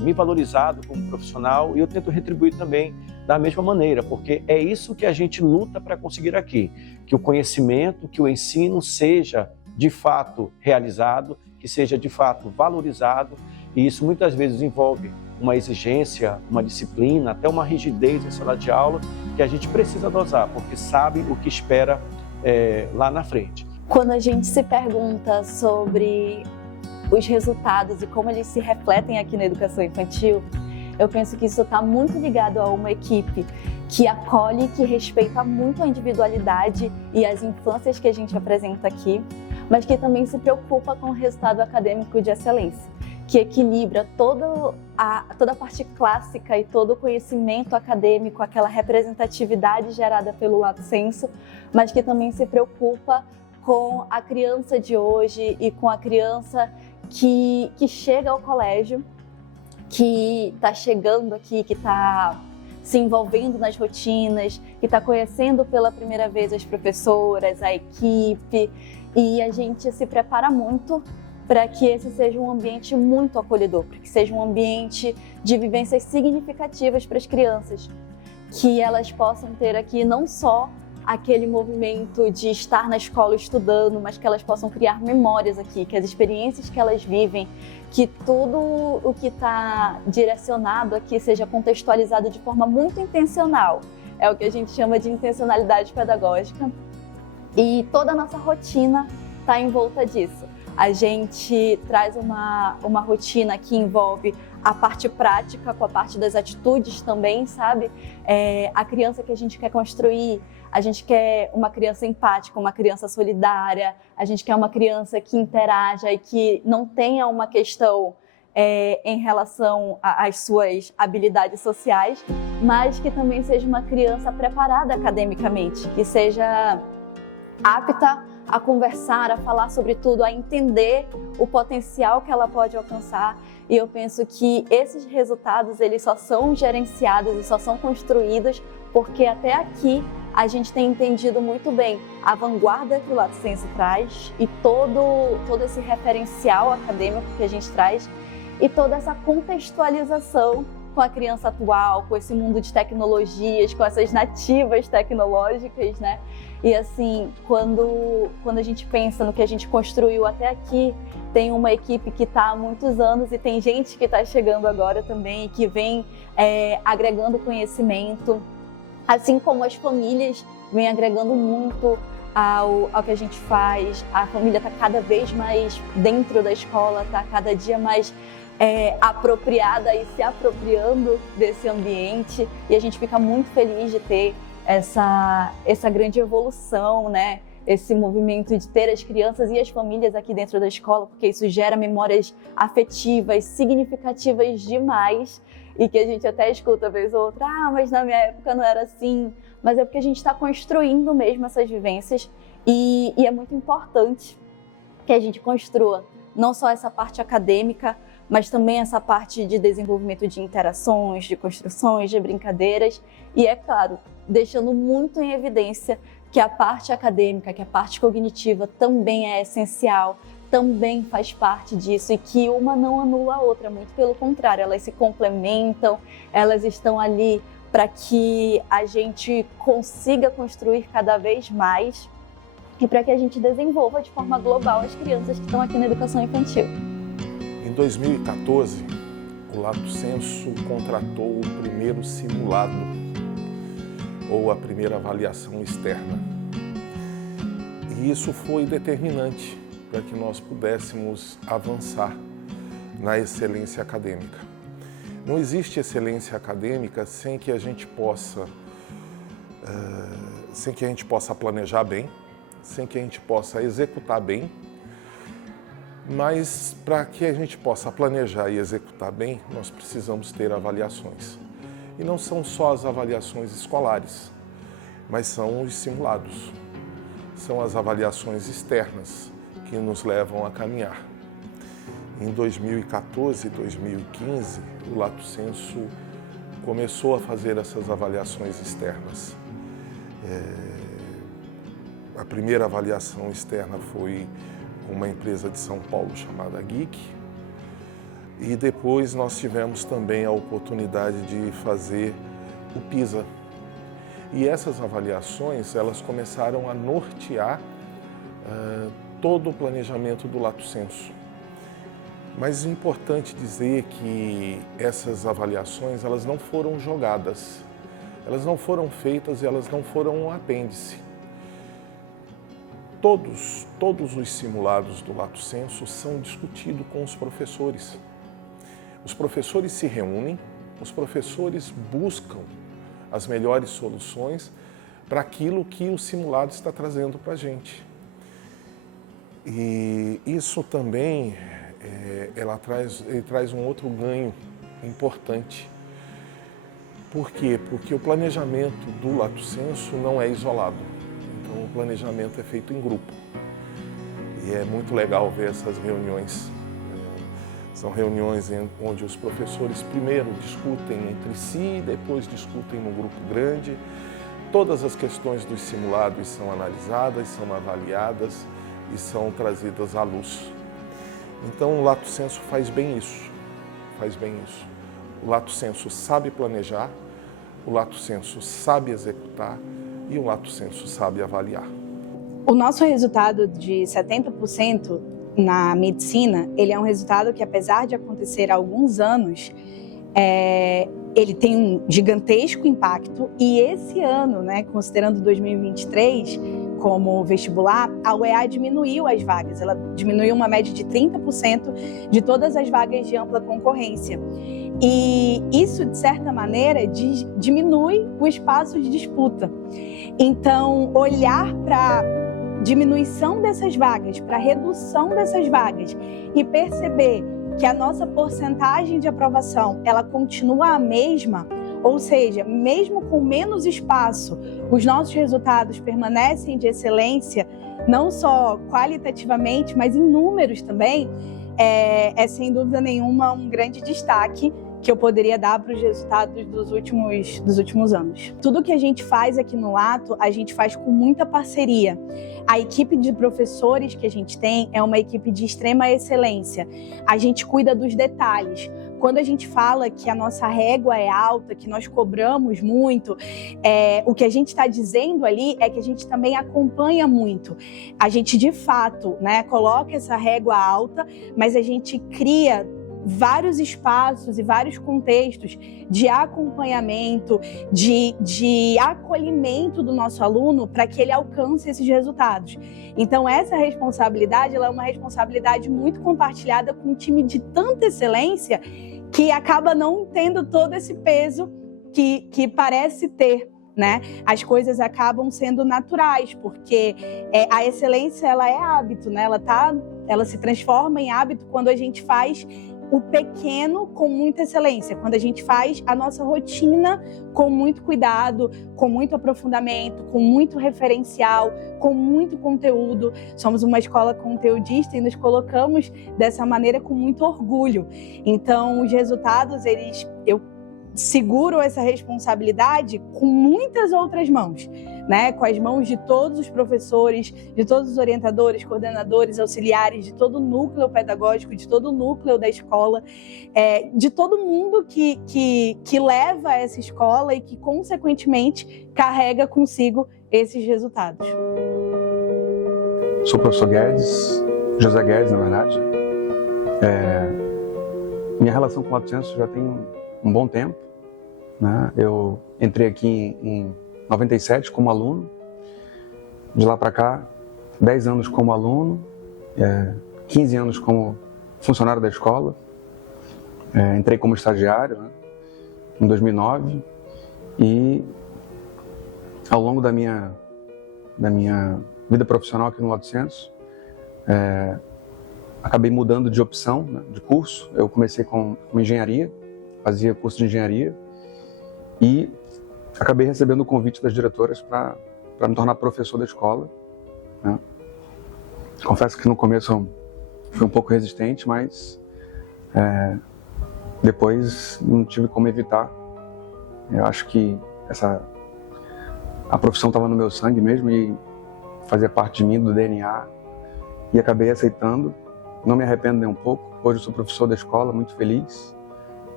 me valorizado como profissional e eu tento retribuir também da mesma maneira, porque é isso que a gente luta para conseguir aqui, que o conhecimento, que o ensino seja de fato realizado, que seja de fato valorizado, e isso muitas vezes envolve uma exigência, uma disciplina, até uma rigidez em sala de aula, que a gente precisa dosar, porque sabe o que espera lá na frente. Quando a gente se pergunta sobre os resultados e como eles se refletem aqui na educação infantil, eu penso que isso está muito ligado a uma equipe que acolhe, que respeita muito a individualidade e as infâncias que a gente apresenta aqui, mas que também se preocupa com o resultado acadêmico de excelência, que equilibra toda a parte clássica e todo o conhecimento acadêmico, aquela representatividade gerada pelo lato sensu, mas que também se preocupa com a criança de hoje e com a criança que chega ao colégio, que está chegando aqui, que está se envolvendo nas rotinas, que está conhecendo pela primeira vez as professoras, a equipe, e a gente se prepara muito para que esse seja um ambiente muito acolhedor, para que seja um ambiente de vivências significativas para as crianças, que elas possam ter aqui não só aquele movimento de estar na escola estudando, mas que elas possam criar memórias aqui, que as experiências que elas vivem, que tudo o que está direcionado aqui seja contextualizado de forma muito intencional. É o que a gente chama de intencionalidade pedagógica. E toda a nossa rotina está em volta disso. A gente traz uma rotina que envolve a parte prática com a parte das atitudes também, sabe? A criança que a gente quer construir, a gente quer uma criança empática, uma criança solidária, a gente quer uma criança que interaja e que não tenha uma questão em relação às suas habilidades sociais, mas que também seja uma criança preparada academicamente, que seja apta a conversar, a falar sobre tudo, a entender o potencial que ela pode alcançar. E eu penso que esses resultados, eles só são gerenciados e só são construídos porque até aqui a gente tem entendido muito bem a vanguarda que o Lato Sensu traz e todo esse referencial acadêmico que a gente traz e toda essa contextualização com a criança atual, com esse mundo de tecnologias, com essas nativas tecnológicas, né? E assim, quando a gente pensa no que a gente construiu até aqui, tem uma equipe que está há muitos anos e tem gente que está chegando agora também, que vem agregando conhecimento, assim como as famílias vêm agregando muito ao que a gente faz. A família está cada vez mais dentro da escola, está cada dia mais apropriada e se apropriando desse ambiente, e a gente fica muito feliz de ter essa grande evolução, né? Esse movimento de ter as crianças e as famílias aqui dentro da escola, porque isso gera memórias afetivas, significativas demais, e que a gente até escuta vez ou outra, mas na minha época não era assim, mas é porque a gente está construindo mesmo essas vivências, e é muito importante que a gente construa não só essa parte acadêmica, mas também essa parte de desenvolvimento de interações, de construções, de brincadeiras, e é claro, deixando muito em evidência que a parte acadêmica, que a parte cognitiva também é essencial, também faz parte disso, e que uma não anula a outra, muito pelo contrário, elas se complementam, elas estão ali para que a gente consiga construir cada vez mais e para que a gente desenvolva de forma global as crianças que estão aqui na educação infantil. Em 2014, o Lato Sensu contratou o primeiro simulado, ou a primeira avaliação externa. E isso foi determinante para que nós pudéssemos avançar na excelência acadêmica. Não existe excelência acadêmica sem que a gente possa planejar bem, sem que a gente possa executar bem, mas para que a gente possa planejar e executar bem, nós precisamos ter avaliações. E não são só as avaliações escolares, mas são os simulados. São as avaliações externas que nos levam a caminhar. Em 2014 e 2015, o Lato Sensu começou a fazer essas avaliações externas. A primeira avaliação externa foi uma empresa de São Paulo chamada Geek, e depois nós tivemos também a oportunidade de fazer o PISA. E essas avaliações, elas começaram a nortear todo o planejamento do Lato Sensu. Mas é importante dizer que essas avaliações, elas não foram jogadas, elas não foram feitas e elas não foram um apêndice. Todos os simulados do Lato Sensu são discutidos com os professores. Os professores se reúnem, os professores buscam as melhores soluções para aquilo que o simulado está trazendo para a gente. E isso também ele traz um outro ganho importante. Por quê? Porque o planejamento do Lato Sensu não é isolado. Então, o planejamento é feito em grupo. E é muito legal ver essas reuniões. São reuniões onde os professores primeiro discutem entre si, depois discutem no grupo grande. Todas as questões dos simulados são analisadas, são avaliadas e são trazidas à luz. Então, o Lato Sensu faz bem isso. O Lato Sensu sabe planejar, o Lato Sensu sabe executar e o Lato Sensu sabe avaliar. O nosso resultado de 70% na medicina, ele é um resultado que, apesar de acontecer há alguns anos, ele tem um gigantesco impacto, e esse ano, considerando 2023, como vestibular, a UEA diminuiu as vagas. Ela diminuiu uma média de 30% de todas as vagas de ampla concorrência. E isso, de certa maneira, diminui o espaço de disputa. Então, olhar para diminuição dessas vagas, para redução dessas vagas e perceber que a nossa porcentagem de aprovação ela continua a mesma, ou seja, mesmo com menos espaço, os nossos resultados permanecem de excelência, não só qualitativamente, mas em números também, é sem dúvida nenhuma um grande destaque que eu poderia dar para os resultados dos últimos anos. Tudo que a gente faz aqui no Lato, a gente faz com muita parceria. A equipe de professores que a gente tem é uma equipe de extrema excelência. A gente cuida dos detalhes. Quando a gente fala que a nossa régua é alta, que nós cobramos muito, o que a gente está dizendo ali é que a gente também acompanha muito. A gente, de fato, né, coloca essa régua alta, mas a gente cria vários espaços e vários contextos de acompanhamento, de acolhimento do nosso aluno para que ele alcance esses resultados. Então, essa responsabilidade ela é uma responsabilidade muito compartilhada com um time de tanta excelência que acaba não tendo todo esse peso que parece ter, né? As coisas acabam sendo naturais, porque a excelência ela é hábito, né? Ela se transforma em hábito quando a gente faz o pequeno com muita excelência, quando a gente faz a nossa rotina com muito cuidado, com muito aprofundamento, com muito referencial, com muito conteúdo. Somos uma escola conteudista e nos colocamos dessa maneira com muito orgulho. Então, os resultados, eu seguro essa responsabilidade com muitas outras mãos, né? Com as mãos de todos os professores, de todos os orientadores, coordenadores, auxiliares, de todo o núcleo pedagógico, de todo o núcleo da escola, de todo mundo que leva essa escola e que, consequentemente, carrega consigo esses resultados. Sou o professor Guedes, José Guedes, na verdade. Minha relação com o Lato Senso já tem um bom tempo, né? Eu entrei aqui em 97 como aluno, de lá para cá 10 anos como aluno, 15 anos como funcionário da escola, entrei como estagiário, né, em 2009 e ao longo da minha vida profissional aqui no Lato Senso, acabei mudando de opção, né, de curso. Eu comecei com engenharia, fazia curso de engenharia e acabei recebendo o convite das diretoras para me tornar professor da escola, né? Confesso que no começo fui um pouco resistente, mas depois não tive como evitar. Eu acho que a profissão estava no meu sangue mesmo e fazia parte de mim, do DNA, e acabei aceitando. Não me arrependo nem um pouco. Hoje eu sou professor da escola, muito feliz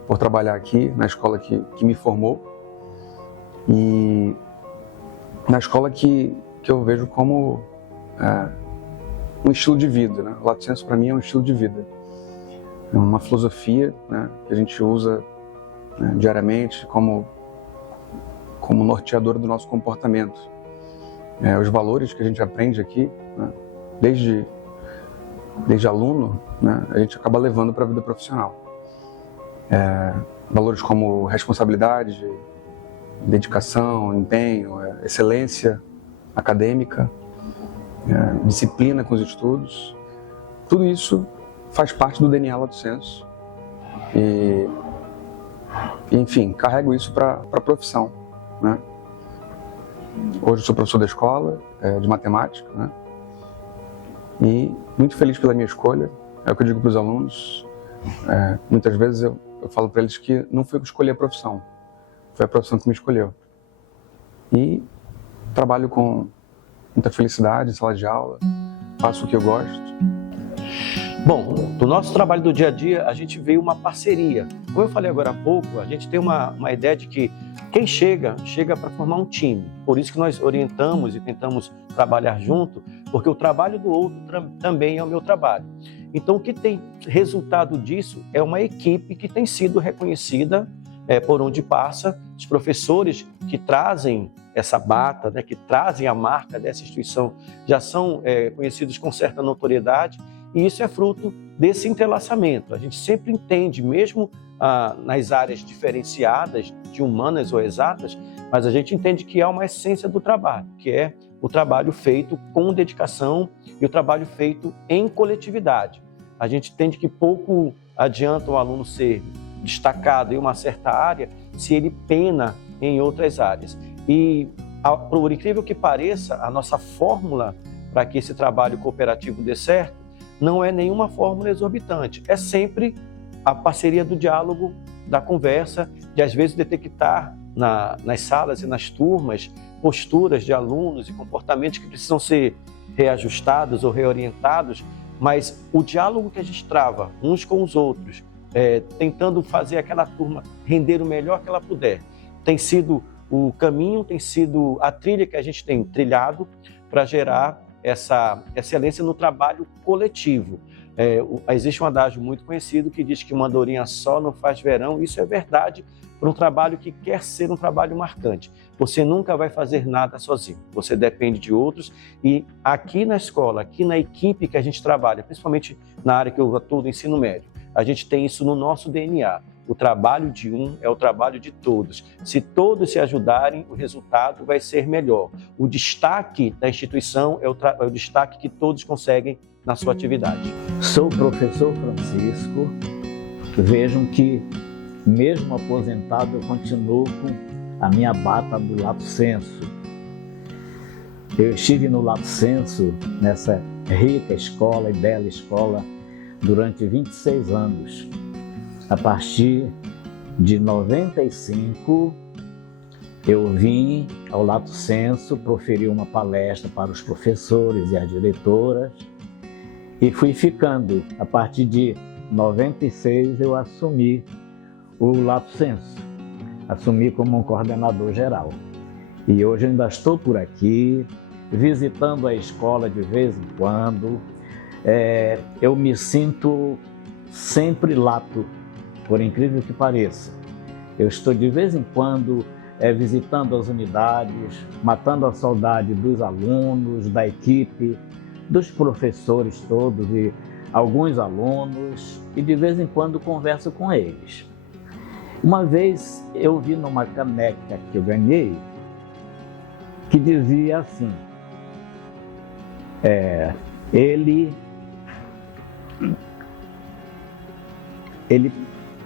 por trabalhar aqui, na escola que me formou. E na escola que eu vejo como um estilo de vida, né? O Lato Senso para mim é um estilo de vida, é uma filosofia, né, que a gente usa, né, diariamente como norteador do nosso comportamento. Os valores que a gente aprende aqui, né, desde aluno, né, a gente acaba levando para a vida profissional. Valores como responsabilidade, dedicação, empenho, excelência acadêmica, disciplina com os estudos, tudo isso faz parte do DNA Lato Senso e, enfim, carrego isso para a profissão, né? Hoje eu sou professor da escola de matemática, né? E muito feliz pela minha escolha. É o que eu digo para os alunos. Muitas vezes eu falo para eles que não foi eu que escolhi a profissão, foi a profissão que me escolheu. E trabalho com muita felicidade em sala de aula, faço o que eu gosto. Bom, do nosso trabalho do dia a dia, a gente vê uma parceria. Como eu falei agora há pouco, a gente tem uma ideia de que quem chega para formar um time. Por isso que nós orientamos e tentamos trabalhar junto, porque o trabalho do outro também é o meu trabalho. Então, o que tem resultado disso é uma equipe que tem sido reconhecida por onde passa, os professores que trazem essa bata, né, que trazem a marca dessa instituição, já são conhecidos com certa notoriedade, e isso é fruto desse entrelaçamento. A gente sempre entende, mesmo nas áreas diferenciadas de humanas ou exatas, mas a gente entende que há uma essência do trabalho, que é o trabalho feito com dedicação e o trabalho feito em coletividade. A gente entende que pouco adianta o aluno ser destacado em uma certa área se ele pena em outras áreas. E, por incrível que pareça, a nossa fórmula para que esse trabalho cooperativo dê certo não é nenhuma fórmula exorbitante, é sempre a parceria do diálogo, da conversa, de às vezes detectar nas salas e nas turmas posturas de alunos e comportamentos que precisam ser reajustados ou reorientados, mas o diálogo que a gente trava uns com os outros, tentando fazer aquela turma render o melhor que ela puder, tem sido o caminho, tem sido a trilha que a gente tem trilhado para gerar essa excelência no trabalho coletivo. Existe um adágio muito conhecido que diz que uma andorinha só não faz verão. Isso é verdade para um trabalho que quer ser um trabalho marcante. Você nunca vai fazer nada sozinho, você depende de outros, e aqui na escola, aqui na equipe que a gente trabalha, principalmente na área que eu atuo do ensino médio, a gente tem isso no nosso DNA. O trabalho de um é o trabalho de todos. Se todos se ajudarem, o resultado vai ser melhor. O destaque da instituição é o destaque que todos conseguem na sua atividade. Sou o professor Francisco. Vejam que, mesmo aposentado, eu continuo com a minha bata do Lato Senso. Eu estive no Lato Senso, nessa rica escola e bela escola, durante 26 anos. A partir de 95, eu vim ao Lato Senso proferir uma palestra para os professores e as diretoras e fui ficando. A partir de 96, eu assumi o Lato Senso, assumi como um coordenador geral. E hoje eu ainda estou por aqui, visitando a escola de vez em quando. Eu me sinto sempre lato, por incrível que pareça. Eu estou de vez em quando visitando as unidades, matando a saudade dos alunos, da equipe, dos professores todos e alguns alunos, e de vez em quando converso com eles. Uma vez eu vi numa caneca que eu ganhei, que dizia assim, ele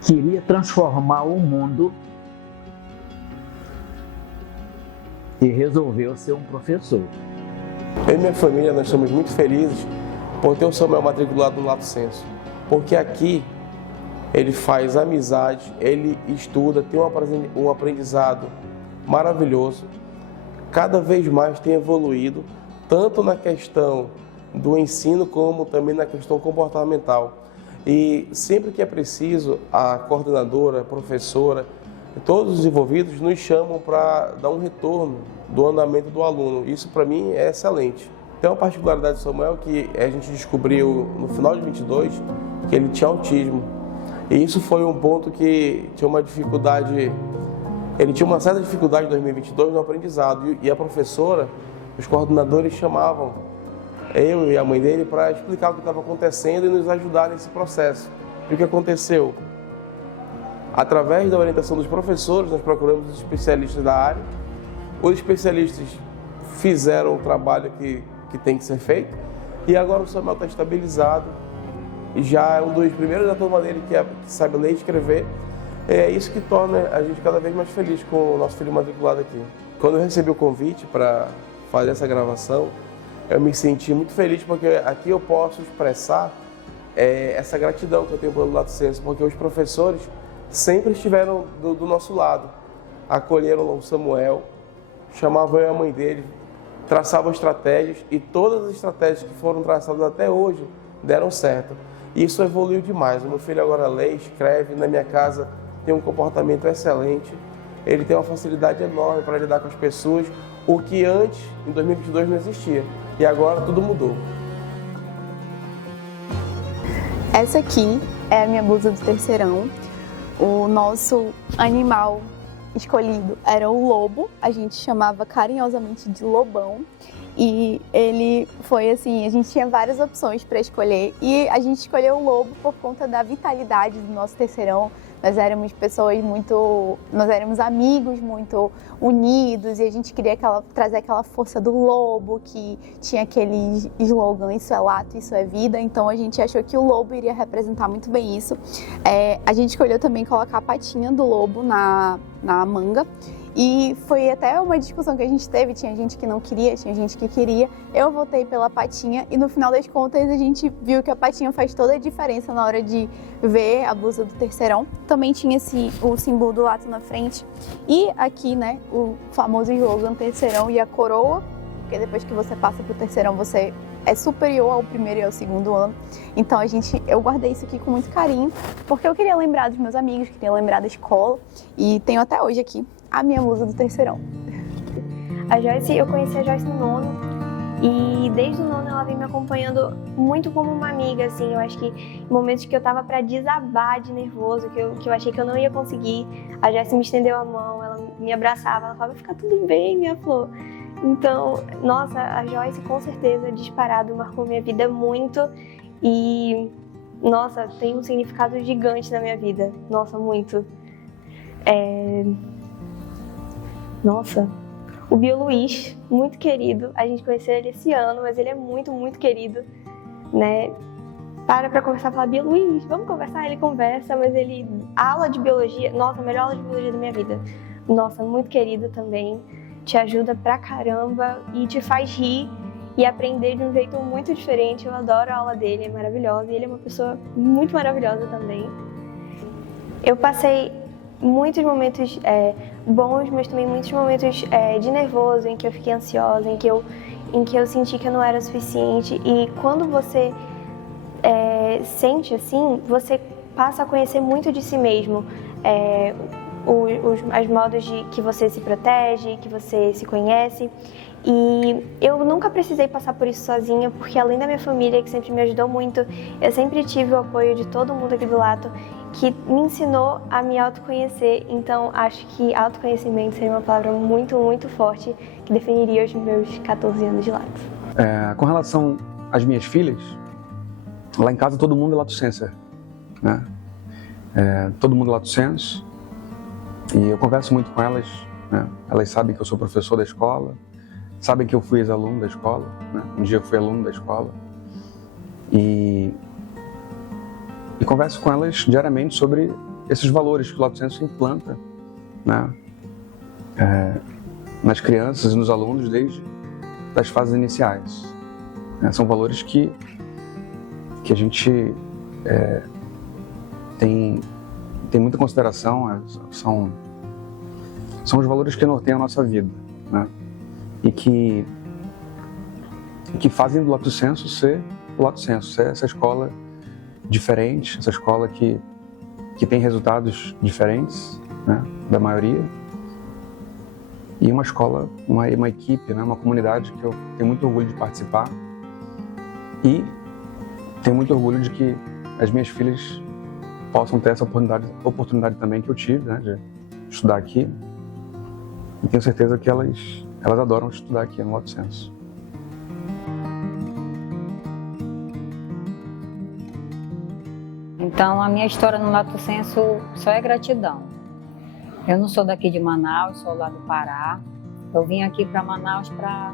queria transformar o mundo e resolveu ser um professor. Eu e minha família, nós somos muito felizes por ter o Samuel matriculado no Lato Senso, porque aqui ele faz amizade, ele estuda, tem um aprendizado maravilhoso, cada vez mais tem evoluído, tanto na questão do ensino como também na questão comportamental. E sempre que é preciso, a coordenadora, a professora, todos os envolvidos nos chamam para dar um retorno do andamento do aluno. Isso, para mim, é excelente. Tem uma particularidade do Samuel que a gente descobriu no final de 22 que ele tinha autismo. E isso foi um ponto que tinha uma dificuldade, ele tinha uma certa dificuldade em 2022 no aprendizado. E a professora, os coordenadores chamavam eu e a mãe dele para explicar o que estava acontecendo e nos ajudar nesse processo. E o que aconteceu? Através da orientação dos professores, nós procuramos os especialistas da área. Os especialistas fizeram o trabalho que tem que ser feito. E agora o Samuel está estabilizado. E já é um dos primeiros da turma dele que sabe ler e escrever. É isso que torna a gente cada vez mais feliz com o nosso filho matriculado aqui. Quando eu recebi o convite para fazer essa gravação, eu me senti muito feliz porque aqui eu posso expressar essa gratidão que eu tenho pelo Lato Senso, porque os professores sempre estiveram do nosso lado, acolheram o Samuel, chamavam eu e a mãe dele, traçavam estratégias e todas as estratégias que foram traçadas até hoje deram certo. E isso evoluiu demais. O meu filho agora lê, escreve, na minha casa tem um comportamento excelente, ele tem uma facilidade enorme para lidar com as pessoas, o que antes, em 2022, não existia. E agora tudo mudou. Essa aqui é a minha blusa do terceirão. O nosso animal escolhido era o lobo, a gente chamava carinhosamente de Lobão. E ele foi assim, a gente tinha várias opções para escolher e a gente escolheu o lobo por conta da vitalidade do nosso terceirão. Nós éramos nós éramos amigos muito unidos e a gente queria trazer aquela força do lobo que tinha aquele slogan, isso é lato, isso é vida. Então a gente achou que o lobo iria representar muito bem isso. A gente escolheu também colocar a patinha do lobo na manga. E foi até uma discussão que a gente teve, tinha gente que não queria, tinha gente que queria. Eu votei pela patinha e no final das contas a gente viu que a patinha faz toda a diferença na hora de ver a blusa do terceirão. Também tinha o símbolo do lato na frente e aqui, né, o famoso slogan terceirão e a coroa, porque depois que você passa pro terceirão você é superior ao primeiro e ao segundo ano. Então eu guardei isso aqui com muito carinho, porque eu queria lembrar dos meus amigos, queria lembrar da escola e tenho até hoje aqui a minha musa do terceirão. A Joyce, eu conheci a Joyce no nono e desde o nono ela vem me acompanhando muito como uma amiga, assim. Eu acho que em momentos que eu tava pra desabar de nervoso, que eu achei que eu não ia conseguir, a Joyce me estendeu a mão, ela me abraçava, ela falava, vai ficar tudo bem, minha flor. Então, nossa, a Joyce com certeza, disparado, marcou minha vida muito e, nossa, tem um significado gigante na minha vida. Nossa, muito. Nossa, o Bio Luiz, muito querido, a gente conheceu ele esse ano, mas ele é muito, muito querido, né? Pra conversar, falar, Bio Luiz, vamos conversar? Ele conversa, mas a aula de biologia, nossa, a melhor aula de biologia da minha vida. Nossa, muito querido também, te ajuda pra caramba e te faz rir e aprender de um jeito muito diferente. Eu adoro a aula dele, é maravilhosa e ele é uma pessoa muito maravilhosa também. Eu passei muitos momentos bons, mas também muitos momentos de nervoso, em que eu fiquei ansiosa, em que eu senti que eu não era suficiente. E quando você sente assim, você passa a conhecer muito de si mesmo, os modos de que você se protege, que você se conhece. E eu nunca precisei passar por isso sozinha, porque além da minha família, que sempre me ajudou muito, eu sempre tive o apoio de todo mundo aqui do Lato, que me ensinou a me autoconhecer. Então, acho que autoconhecimento seria uma palavra muito, muito forte, que definiria os meus 14 anos de Lato. Com relação às minhas filhas, lá em casa todo mundo é Lato Senser, né? Todo mundo é Lato Senso, e eu converso muito com elas, né? Elas sabem que eu sou professor da escola, sabem que eu fui ex-aluno da escola, né? Um dia eu fui aluno da escola, e converso com elas diariamente sobre esses valores que o Lato Senso implanta, né? Nas crianças e nos alunos desde as fases iniciais. São valores que a gente tem muita consideração, são os valores que norteiam a nossa vida, né? E que fazem do Lato Senso ser o Lato Senso, ser essa escola diferente, essa escola que tem resultados diferentes, né, da maioria, e uma escola, uma equipe, né, uma comunidade que eu tenho muito orgulho de participar e tenho muito orgulho de que as minhas filhas possam ter essa oportunidade também que eu tive, né, de estudar aqui, e tenho certeza que elas adoram estudar aqui no Lato Senso. Então, a minha história no Lato Senso só é gratidão. Eu não sou daqui de Manaus, sou lá do Pará. Eu vim aqui para Manaus para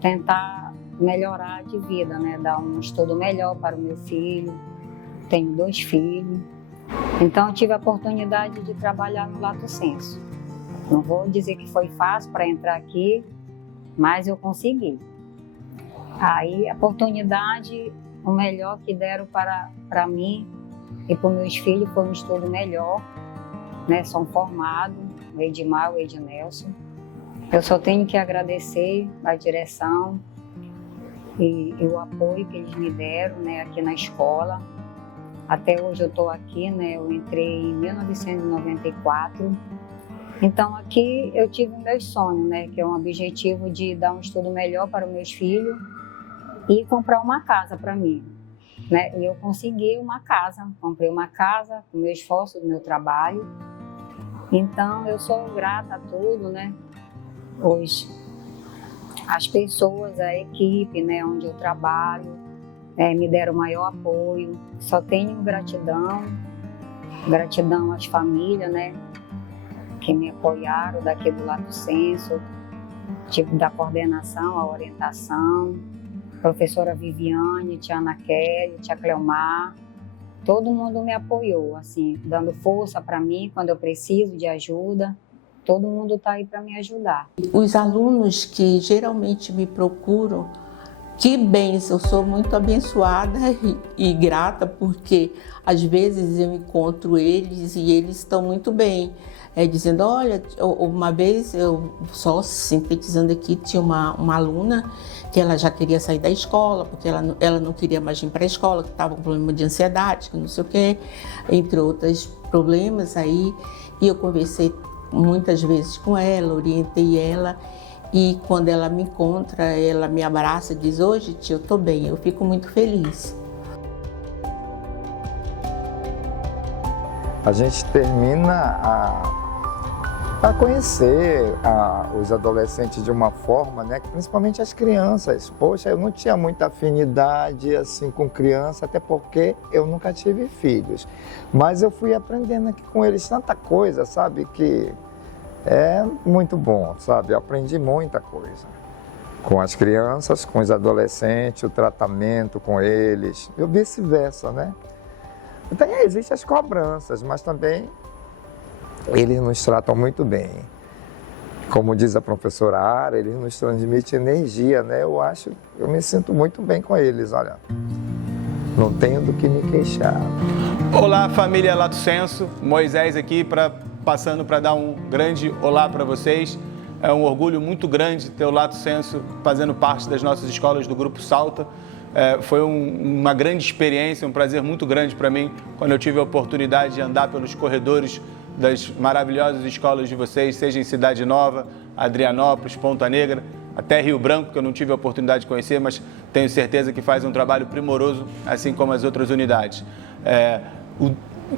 tentar melhorar de vida, né? Dar um estudo melhor para o meu filho. Tenho 2 filhos. Então, eu tive a oportunidade de trabalhar no Lato Senso. Não vou dizer que foi fácil para entrar aqui, mas eu consegui. Aí, a oportunidade, o melhor que deram para mim e para os meus filhos foi um estudo melhor, né? São formados, o Edmar, o Ednelson. Eu só tenho que agradecer a direção e o apoio que eles me deram, né, aqui na escola. Até hoje eu estou aqui, né? Eu entrei em 1994. Então aqui eu tive o meu sonho, né? Que é um objetivo de dar um estudo melhor para os meus filhos e comprar uma casa para mim, né? E eu consegui uma casa, comprei uma casa com o meu esforço, do meu trabalho. Então, eu sou grata a tudo, né? Hoje, as pessoas, a equipe, né, onde eu trabalho, me deram o maior apoio. Só tenho gratidão às famílias, né, que me apoiaram daqui do Lato Senso, tipo da coordenação, a orientação, professora Viviane, tia Ana Kelly, tia Cleomar. Todo mundo me apoiou, assim, dando força para mim quando eu preciso de ajuda. Todo mundo está aí para me ajudar. Os alunos que geralmente me procuram, que bênção, eu sou muito abençoada e grata, porque às vezes eu encontro eles e eles estão muito bem. Dizendo, olha, uma vez, eu só sintetizando aqui, tinha uma aluna que ela já queria sair da escola, porque ela não queria mais ir para a escola, que estava com problema de ansiedade, que não sei o quê, entre outros problemas aí. E eu conversei muitas vezes com ela, orientei ela, e quando ela me encontra, ela me abraça e diz, hoje, tia, eu estou bem, eu fico muito feliz. A gente termina a conhecer os adolescentes de uma forma, né, principalmente as crianças. Poxa, eu não tinha muita afinidade assim com criança, até porque eu nunca tive filhos. Mas eu fui aprendendo aqui com eles tanta coisa, sabe, que é muito bom, sabe? Eu aprendi muita coisa com as crianças, com os adolescentes, o tratamento com eles, e vice-versa, né? Então, existem as cobranças, mas também eles nos tratam muito bem. Como diz a professora Ara, eles nos transmitem energia, né? Eu me sinto muito bem com eles, olha. Não tenho do que me queixar. Olá, família Lato Senso. Moisés aqui passando para dar um grande olá para vocês. É um orgulho muito grande ter o Lato Senso fazendo parte das nossas escolas do Grupo Salta. Foi uma grande experiência, um prazer muito grande para mim quando eu tive a oportunidade de andar pelos corredores das maravilhosas escolas de vocês, seja em Cidade Nova, Adrianópolis, Ponta Negra, até Rio Branco, que eu não tive a oportunidade de conhecer, mas tenho certeza que faz um trabalho primoroso, assim como as outras unidades.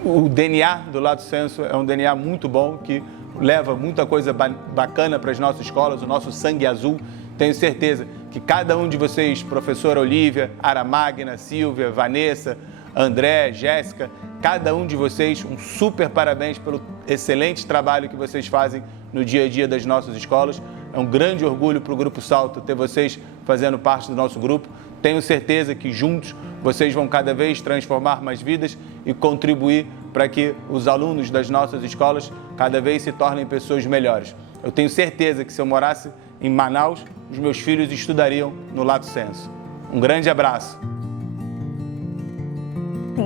O DNA do Lato Senso é um DNA muito bom, que leva muita coisa bacana para as nossas escolas, o nosso sangue azul. Tenho certeza que cada um de vocês, professora Olívia, Ara Magna, Silvia, Vanessa, André, Jéssica, cada um de vocês, um super parabéns pelo excelente trabalho que vocês fazem no dia a dia das nossas escolas. É um grande orgulho para o Grupo Salto ter vocês fazendo parte do nosso grupo. Tenho certeza que juntos vocês vão cada vez transformar mais vidas e contribuir para que os alunos das nossas escolas cada vez se tornem pessoas melhores. Eu tenho certeza que se eu morasse em Manaus, os meus filhos estudariam no Lato Senso. Um grande abraço.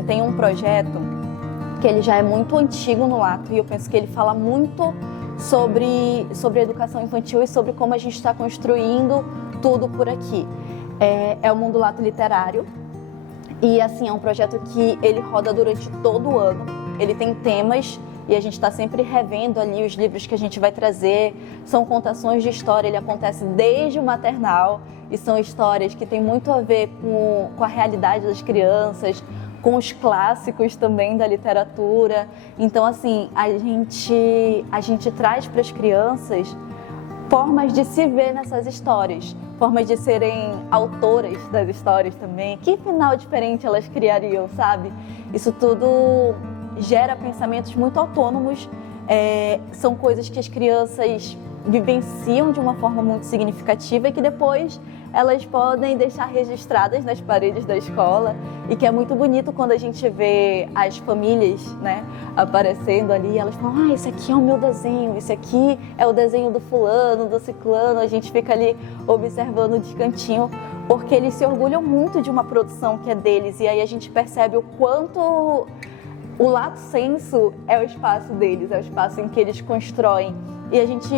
Tem um projeto que ele já é muito antigo no Lato e eu penso que ele fala muito sobre a educação infantil e sobre como a gente está construindo tudo por aqui. É o Mundo Lato Literário e assim é um projeto que ele roda durante todo o ano. Ele tem temas e a gente está sempre revendo ali os livros que a gente vai trazer. São contações de história, ele acontece desde o maternal e são histórias que têm muito a ver com a realidade das crianças, com os clássicos também da literatura. Então, assim, a gente traz para as crianças formas de se ver nessas histórias, formas de serem autoras das histórias também. Que final diferente elas criariam, sabe? Isso tudo gera pensamentos muito autônomos, são coisas que as crianças vivenciam de uma forma muito significativa e que depois elas podem deixar registradas nas paredes da escola e que é muito bonito quando a gente vê as famílias, né, aparecendo ali, elas falam, esse aqui é o meu desenho, esse aqui é o desenho do fulano, do ciclano, a gente fica ali observando de cantinho, porque eles se orgulham muito de uma produção que é deles e aí a gente percebe o quanto o Lato Senso é o espaço deles, é o espaço em que eles constroem e a gente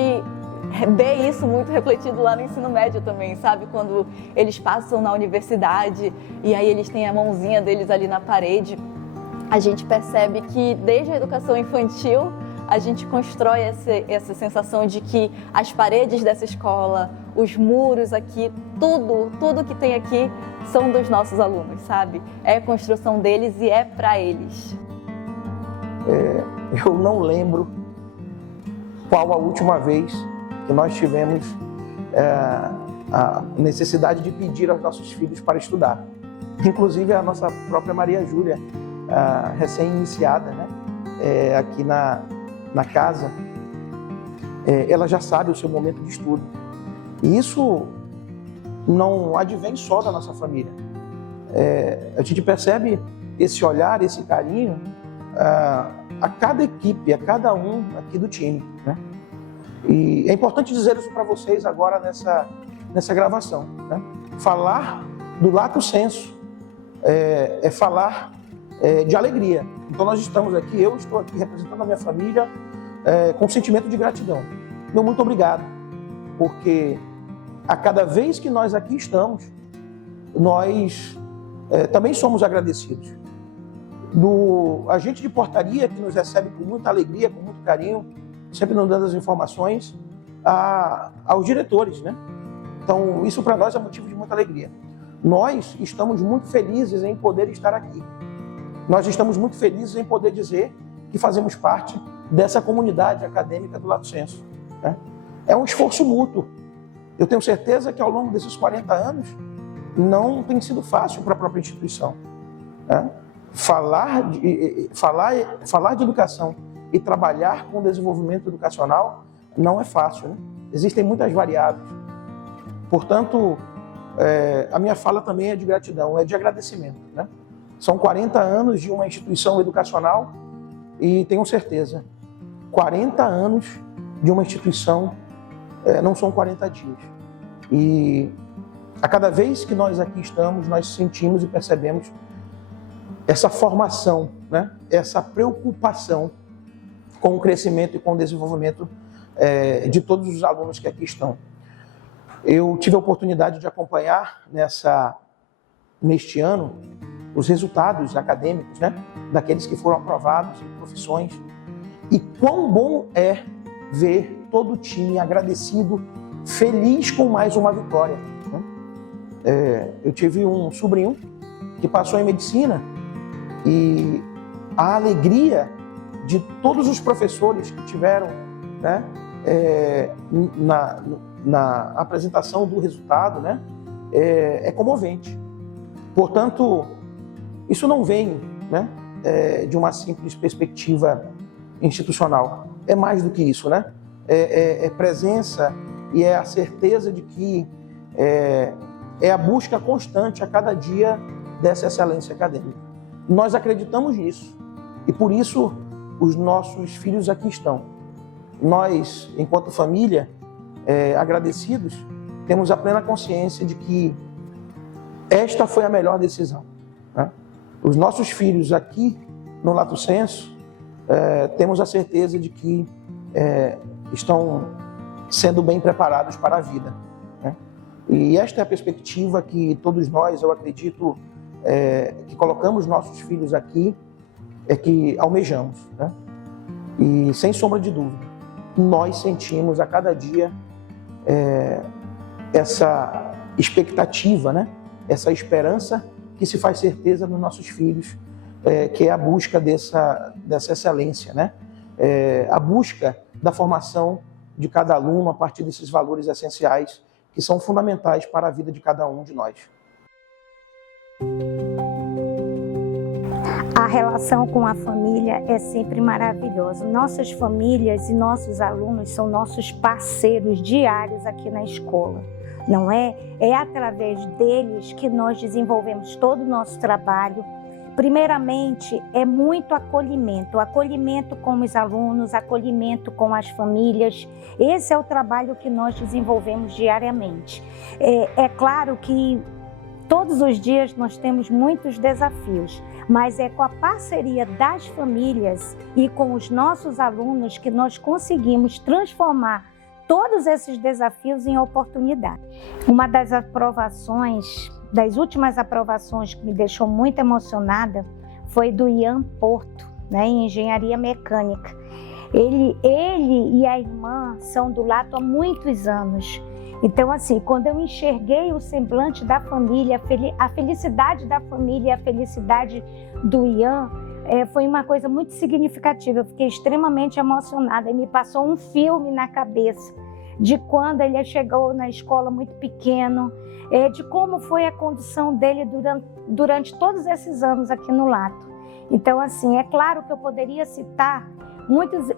vê isso muito refletido lá no ensino médio também, sabe? Quando eles passam na universidade e aí eles têm a mãozinha deles ali na parede, a gente percebe que desde a educação infantil a gente constrói essa sensação de que as paredes dessa escola, os muros aqui, tudo que tem aqui são dos nossos alunos, sabe? É a construção deles e é para eles. Eu não lembro qual a última vez que nós tivemos a necessidade de pedir aos nossos filhos para estudar. Inclusive a nossa própria Maria Júlia, recém-iniciada, né? Aqui na casa, ela já sabe o seu momento de estudo. E isso não advém só da nossa família. A gente percebe esse olhar, esse carinho a cada equipe, a cada um aqui do time, né? E é importante dizer isso para vocês agora nessa gravação, né? Falar do Lato Senso é falar de alegria. Então nós estamos aqui, eu estou aqui representando a minha família com um sentimento de gratidão. Meu muito obrigado, porque a cada vez que nós aqui estamos, nós também somos agradecidos. Do agente de portaria que nos recebe com muita alegria, com muito carinho, sempre nos dando as informações, aos diretores, né? Então isso para nós é motivo de muita alegria. Nós estamos muito felizes em poder estar aqui. Nós estamos muito felizes em poder dizer que fazemos parte dessa comunidade acadêmica do Lato Senso, né? É um esforço mútuo. Eu tenho certeza que ao longo desses 40 anos não tem sido fácil para a própria instituição, né? Falar de educação e trabalhar com o desenvolvimento educacional não é fácil, né? Existem muitas variáveis. Portanto, a minha fala também é de gratidão, é de agradecimento, né? São 40 anos de uma instituição educacional e tenho certeza, 40 anos de uma instituição não são 40 dias. E a cada vez que nós aqui estamos, nós sentimos e percebemos essa formação, né? Essa preocupação com o crescimento e com o desenvolvimento de todos os alunos que aqui estão. Eu tive a oportunidade de acompanhar neste ano os resultados acadêmicos, né? Daqueles que foram aprovados em profissões. E quão bom é ver todo o time agradecido, feliz com mais uma vitória, né? Eu tive um sobrinho que passou em medicina e a alegria de todos os professores que tiveram, né, na apresentação do resultado, né, é comovente. Portanto, isso não vem, né, de uma simples perspectiva institucional. É mais do que isso, né? É presença e é a certeza de que é a busca constante a cada dia dessa excelência acadêmica. Nós acreditamos nisso e por isso os nossos filhos aqui estão. Nós, enquanto família, agradecidos, temos a plena consciência de que esta foi a melhor decisão, né? Os nossos filhos aqui no Lato Senso, temos a certeza de que estão sendo bem preparados para a vida, né? E esta é a perspectiva que todos nós, eu acredito, que colocamos nossos filhos aqui, que almejamos, né? E sem sombra de dúvida, nós sentimos a cada dia essa expectativa, né? Essa esperança que se faz certeza nos nossos filhos, que é a busca dessa excelência, né? A busca da formação de cada aluno a partir desses valores essenciais que são fundamentais para a vida de cada um de nós. A relação com a família é sempre maravilhosa. Nossas famílias e nossos alunos são nossos parceiros diários aqui na escola, não é? É através deles que nós desenvolvemos todo o nosso trabalho. Primeiramente, é muito acolhimento com os alunos, acolhimento com as famílias. Esse é o trabalho que nós desenvolvemos diariamente. É claro que todos os dias nós temos muitos desafios, mas é com a parceria das famílias e com os nossos alunos que nós conseguimos transformar todos esses desafios em oportunidade. Uma das das últimas aprovações que me deixou muito emocionada foi do Ian Porto, né, em Engenharia Mecânica. Ele e a irmã são do Lato há muitos anos. Então, assim, quando eu enxerguei o semblante da família, a felicidade da família, a felicidade do Ian, foi uma coisa muito significativa. Eu fiquei extremamente emocionada e me passou um filme na cabeça de quando ele chegou na escola muito pequeno, de como foi a condução dele durante todos esses anos aqui no Lato. Então, assim, é claro que eu poderia citar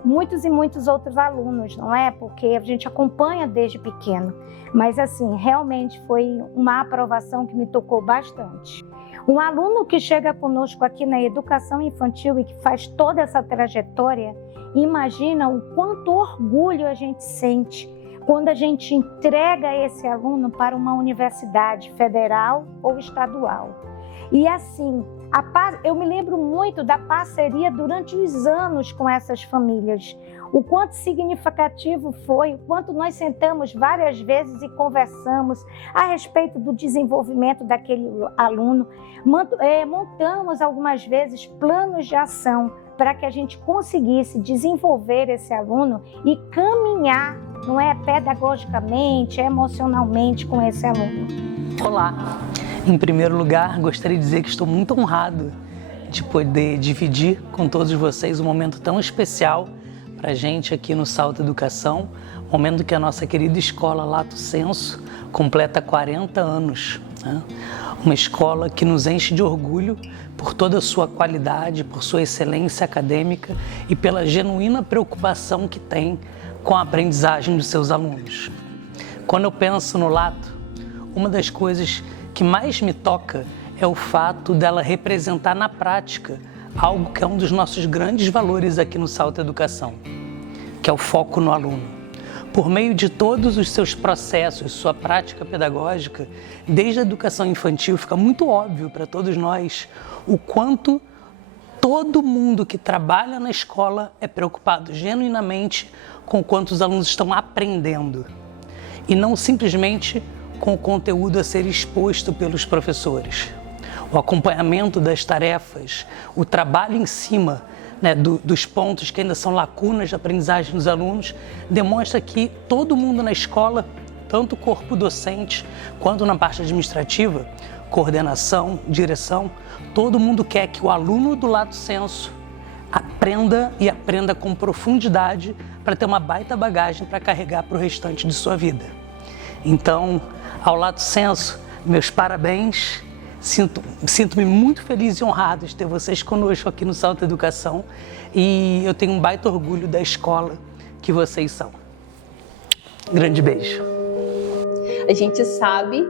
muitos outros alunos, não é? Porque a gente acompanha desde pequeno. Mas, assim, realmente foi uma aprovação que me tocou bastante. Um aluno que chega conosco aqui na educação infantil e que faz toda essa trajetória, imagina o quanto orgulho a gente sente quando a gente entrega esse aluno para uma universidade federal ou estadual. E assim, eu me lembro muito da parceria durante os anos com essas famílias. O quanto significativo foi, o quanto nós sentamos várias vezes e conversamos a respeito do desenvolvimento daquele aluno. Montamos algumas vezes planos de ação para que a gente conseguisse desenvolver esse aluno e caminhar, não é, pedagogicamente, emocionalmente com esse aluno. Olá! Em primeiro lugar, gostaria de dizer que estou muito honrado de poder dividir com todos vocês um momento tão especial para a gente aqui no Salto Educação, momento que a nossa querida escola Lato Senso completa 40 anos. Né? Uma escola que nos enche de orgulho por toda a sua qualidade, por sua excelência acadêmica e pela genuína preocupação que tem com a aprendizagem dos seus alunos. Quando eu penso no Lato, uma das coisas que mais me toca é o fato dela representar na prática algo que é um dos nossos grandes valores aqui no Salto Educação, que é o foco no aluno. Por meio de todos os seus processos, sua prática pedagógica, desde a educação infantil, fica muito óbvio para todos nós o quanto todo mundo que trabalha na escola é preocupado genuinamente com o quanto os alunos estão aprendendo e não simplesmente com o conteúdo a ser exposto pelos professores. O acompanhamento das tarefas, o trabalho em cima, né, dos pontos que ainda são lacunas de aprendizagem dos alunos, demonstra que todo mundo na escola, tanto o corpo docente quanto na parte administrativa, coordenação, direção, todo mundo quer que o aluno do Lato Senso aprenda e aprenda com profundidade para ter uma baita bagagem para carregar para o restante de sua vida. Então, ao Lato Senso, meus parabéns. Sinto-me muito feliz e honrado de ter vocês conosco aqui no Salto Educação e eu tenho um baita orgulho da escola que vocês são. Grande beijo. A gente sabe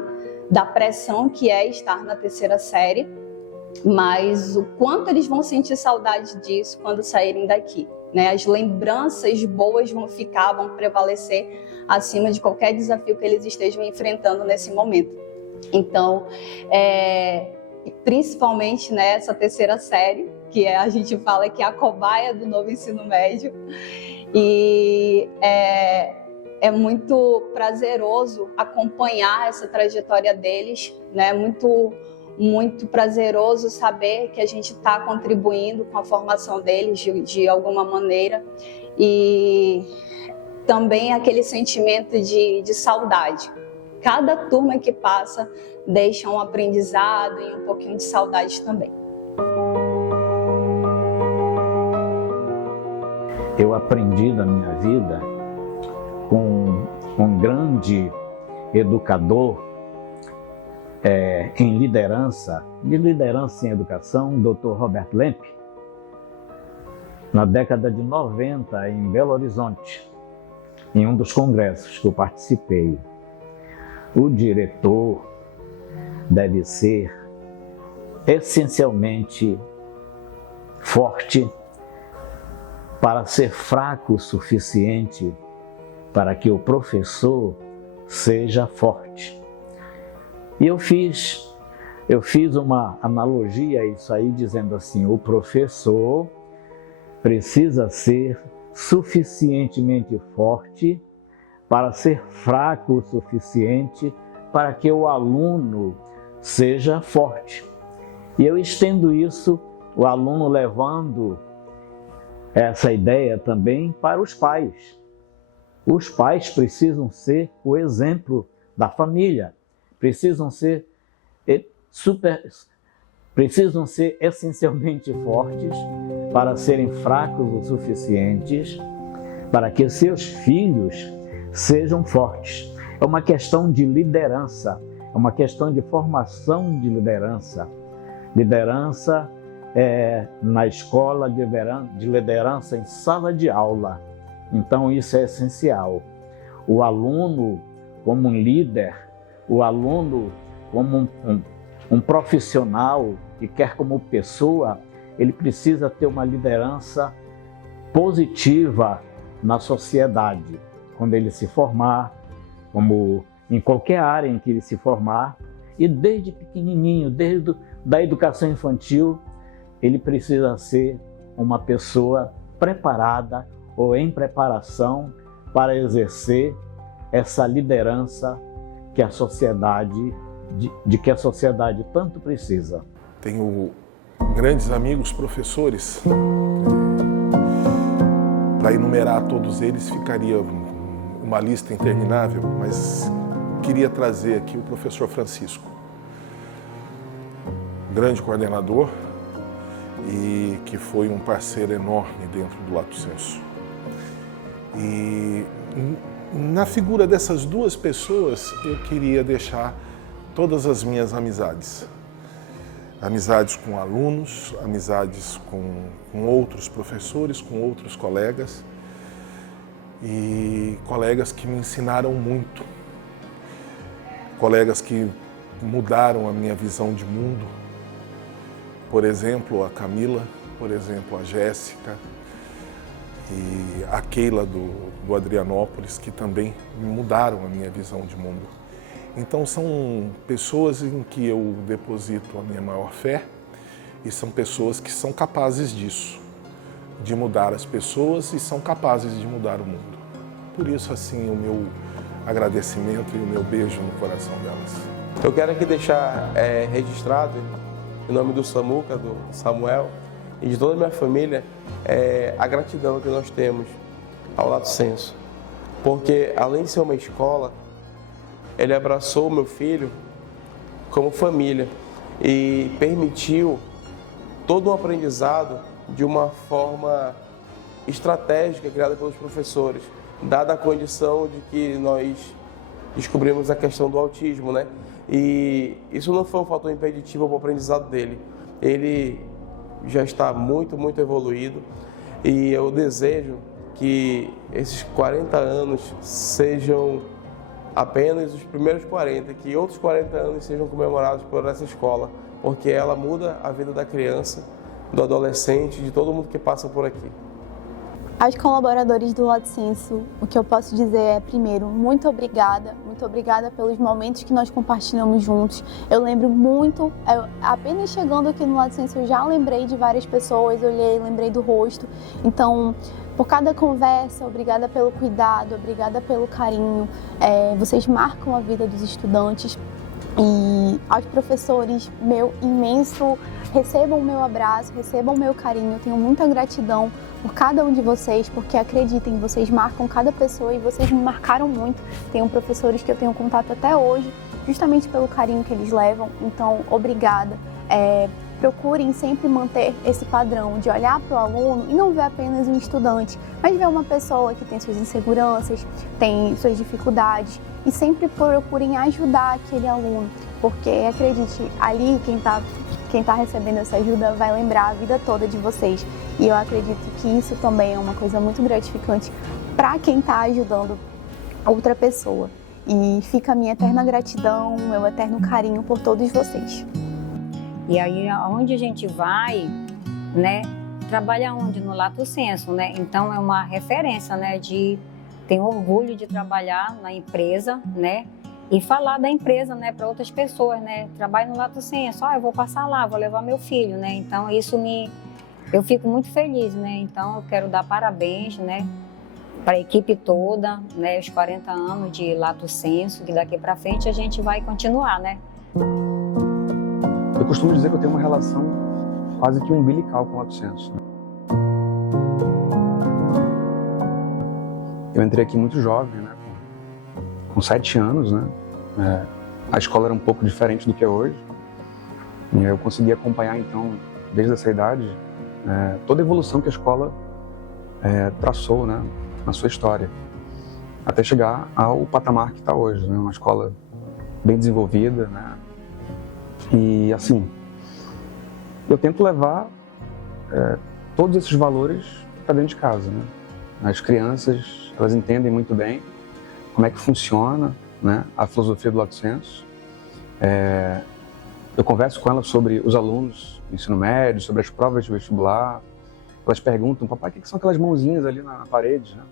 da pressão que é estar na terceira série, mas o quanto eles vão sentir saudade disso quando saírem daqui. Né? As lembranças boas vão prevalecer acima de qualquer desafio que eles estejam enfrentando nesse momento. Então, principalmente nessa terceira série, que a gente fala que é a cobaia do novo ensino médio, e é muito prazeroso acompanhar essa trajetória deles, né? Muito prazeroso saber que a gente está contribuindo com a formação deles de alguma maneira e também aquele sentimento de saudade. Cada turma que passa deixa um aprendizado e um pouquinho de saudade também. Eu aprendi na minha vida com um grande educador em liderança em educação, o Dr. Robert Lemp, na década de 90, em Belo Horizonte, em um dos congressos que eu participei. O diretor deve ser essencialmente forte para ser fraco o suficiente para que o professor seja forte. E eu fiz uma analogia a isso aí, dizendo assim, o professor precisa ser suficientemente forte para ser fraco o suficiente para que o aluno seja forte. E eu estendo isso, o aluno levando essa ideia também para os pais. Os pais precisam ser o exemplo da família, precisam ser precisam ser essencialmente fortes para serem fracos o suficientes para que seus filhos sejam fortes. É uma questão de liderança, é uma questão de formação de liderança. Liderança na escola, de liderança em sala de aula. Então isso é essencial. O aluno como um líder, o aluno como um profissional e quer como pessoa, ele precisa ter uma liderança positiva na sociedade. Quando ele se formar, como em qualquer área em que ele se formar, e desde pequenininho, desde da educação infantil, ele precisa ser uma pessoa preparada ou em preparação para exercer essa liderança que a sociedade, de que a sociedade tanto precisa. Tenho grandes amigos professores. Para enumerar todos eles ficaria uma lista interminável, mas queria trazer aqui o professor Francisco, grande coordenador e que foi um parceiro enorme dentro do Lato Senso. E na figura dessas duas pessoas eu queria deixar todas as minhas amizades. Amizades com alunos, amizades com outros professores, com outros colegas e colegas que me ensinaram muito, colegas que mudaram a minha visão de mundo, por exemplo, a Camila, por exemplo, a Jéssica e a Keila do Adrianópolis, que também mudaram a minha visão de mundo. Então são pessoas em que eu deposito a minha maior fé e são pessoas que são capazes disso, de mudar as pessoas e são capazes de mudar o mundo. Por isso, assim, o meu agradecimento e o meu beijo no coração delas. Eu quero aqui deixar registrado, em nome do Samuca, do Samuel e de toda a minha família, a gratidão que nós temos ao Lato Senso. Porque, além de ser uma escola, ele abraçou o meu filho como família e permitiu todo um aprendizado de uma forma estratégica criada pelos professores, dada a condição de que nós descobrimos a questão do autismo, né? E isso não foi um fator impeditivo para o aprendizado dele. Ele já está muito, muito evoluído e eu desejo que esses 40 anos sejam apenas os primeiros 40, que outros 40 anos sejam comemorados por essa escola, porque ela muda a vida da criança, do adolescente, de todo mundo que passa por aqui. Aos colaboradores do Lato Senso, o que eu posso dizer é, primeiro, muito obrigada pelos momentos que nós compartilhamos juntos. Eu lembro muito, apenas chegando aqui no Lato Senso, eu já lembrei de várias pessoas, lembrei do rosto. Então, por cada conversa, obrigada pelo cuidado, obrigada pelo carinho. Vocês marcam a vida dos estudantes. E aos professores, meu imenso, recebam o meu abraço, recebam o meu carinho. Eu tenho muita gratidão por cada um de vocês, porque acreditem, vocês marcam cada pessoa e vocês me marcaram muito. Tenho professores que eu tenho contato até hoje, justamente pelo carinho que eles levam. Então, obrigada. Procurem sempre manter esse padrão de olhar para o aluno e não ver apenas um estudante, mas ver uma pessoa que tem suas inseguranças, tem suas dificuldades e sempre procurem ajudar aquele aluno, porque acredite, ali quem tá recebendo essa ajuda vai lembrar a vida toda de vocês. E eu acredito que isso também é uma coisa muito gratificante para quem está ajudando outra pessoa. E fica a minha eterna gratidão, meu eterno carinho por todos vocês. E aí, onde a gente vai, né, trabalha onde? No Lato Senso, né? Então, é uma referência, né, tem orgulho de trabalhar na empresa, né, e falar da empresa, né, para outras pessoas, né, trabalho no Lato Senso, eu vou passar lá, vou levar meu filho, né, então eu fico muito feliz, né, então eu quero dar parabéns, né, para a equipe toda, né, os 40 anos de Lato Senso, que daqui para frente a gente vai continuar, né. Eu costumo dizer que eu tenho uma relação quase que umbilical com o Lato Senso. Eu entrei aqui muito jovem, né? Com 7 anos, né? A escola era um pouco diferente do que é hoje. E eu consegui acompanhar, então, desde essa idade, toda a evolução que a escola traçou, né, na sua história, até chegar ao patamar que está hoje, né, uma escola bem desenvolvida, né, e assim, eu tento levar todos esses valores para dentro de casa, né. As crianças, elas entendem muito bem como é que funciona, né, a filosofia do Lato Senso. Eu converso com elas sobre os alunos do ensino médio, sobre as provas de vestibular. Elas perguntam, papai, o que são aquelas mãozinhas ali na parede, né?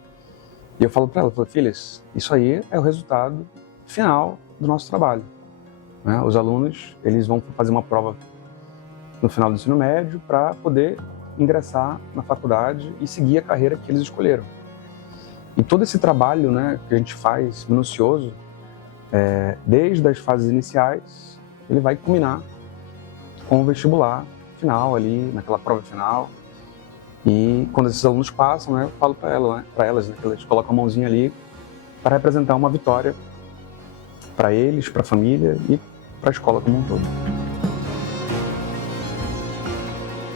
E eu falo para elas, filhas, isso aí é o resultado final do nosso trabalho, né? Os alunos, eles vão fazer uma prova no final do ensino médio para poder ingressar na faculdade e seguir a carreira que eles escolheram. E todo esse trabalho, né, que a gente faz minucioso, desde as fases iniciais, ele vai culminar com o vestibular final ali, naquela prova final. E quando esses alunos passam, né, eu falo para elas, né, que eles colocam a mãozinha ali para representar uma vitória para eles, para a família e para a escola como um todo.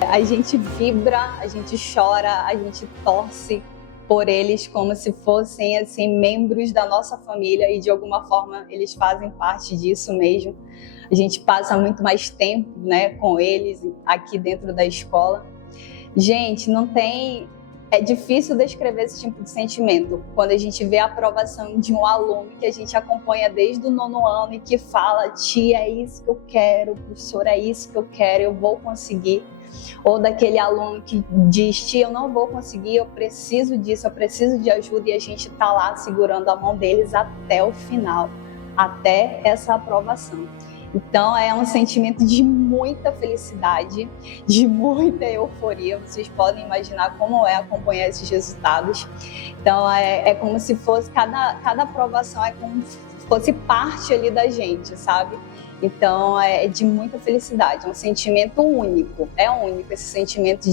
A gente vibra, a gente chora, a gente torce por eles como se fossem assim membros da nossa família e de alguma forma eles fazem parte disso mesmo. A gente passa muito mais tempo, né, com eles aqui dentro da escola. Gente, é difícil descrever esse tipo de sentimento quando a gente vê a aprovação de um aluno que a gente acompanha desde o 9º ano e que fala, tia, é isso que eu quero, professor, é isso que eu quero, eu vou conseguir. Ou daquele aluno que diz, tia, eu não vou conseguir, eu preciso disso, eu preciso de ajuda, e a gente está lá segurando a mão deles até o final, até essa aprovação. Então é um sentimento de muita felicidade, de muita euforia. Vocês podem imaginar como é acompanhar esses resultados. Então é como se fosse, cada aprovação é como se fosse parte ali da gente, sabe? Então é de muita felicidade, é um sentimento único, é único esse sentimento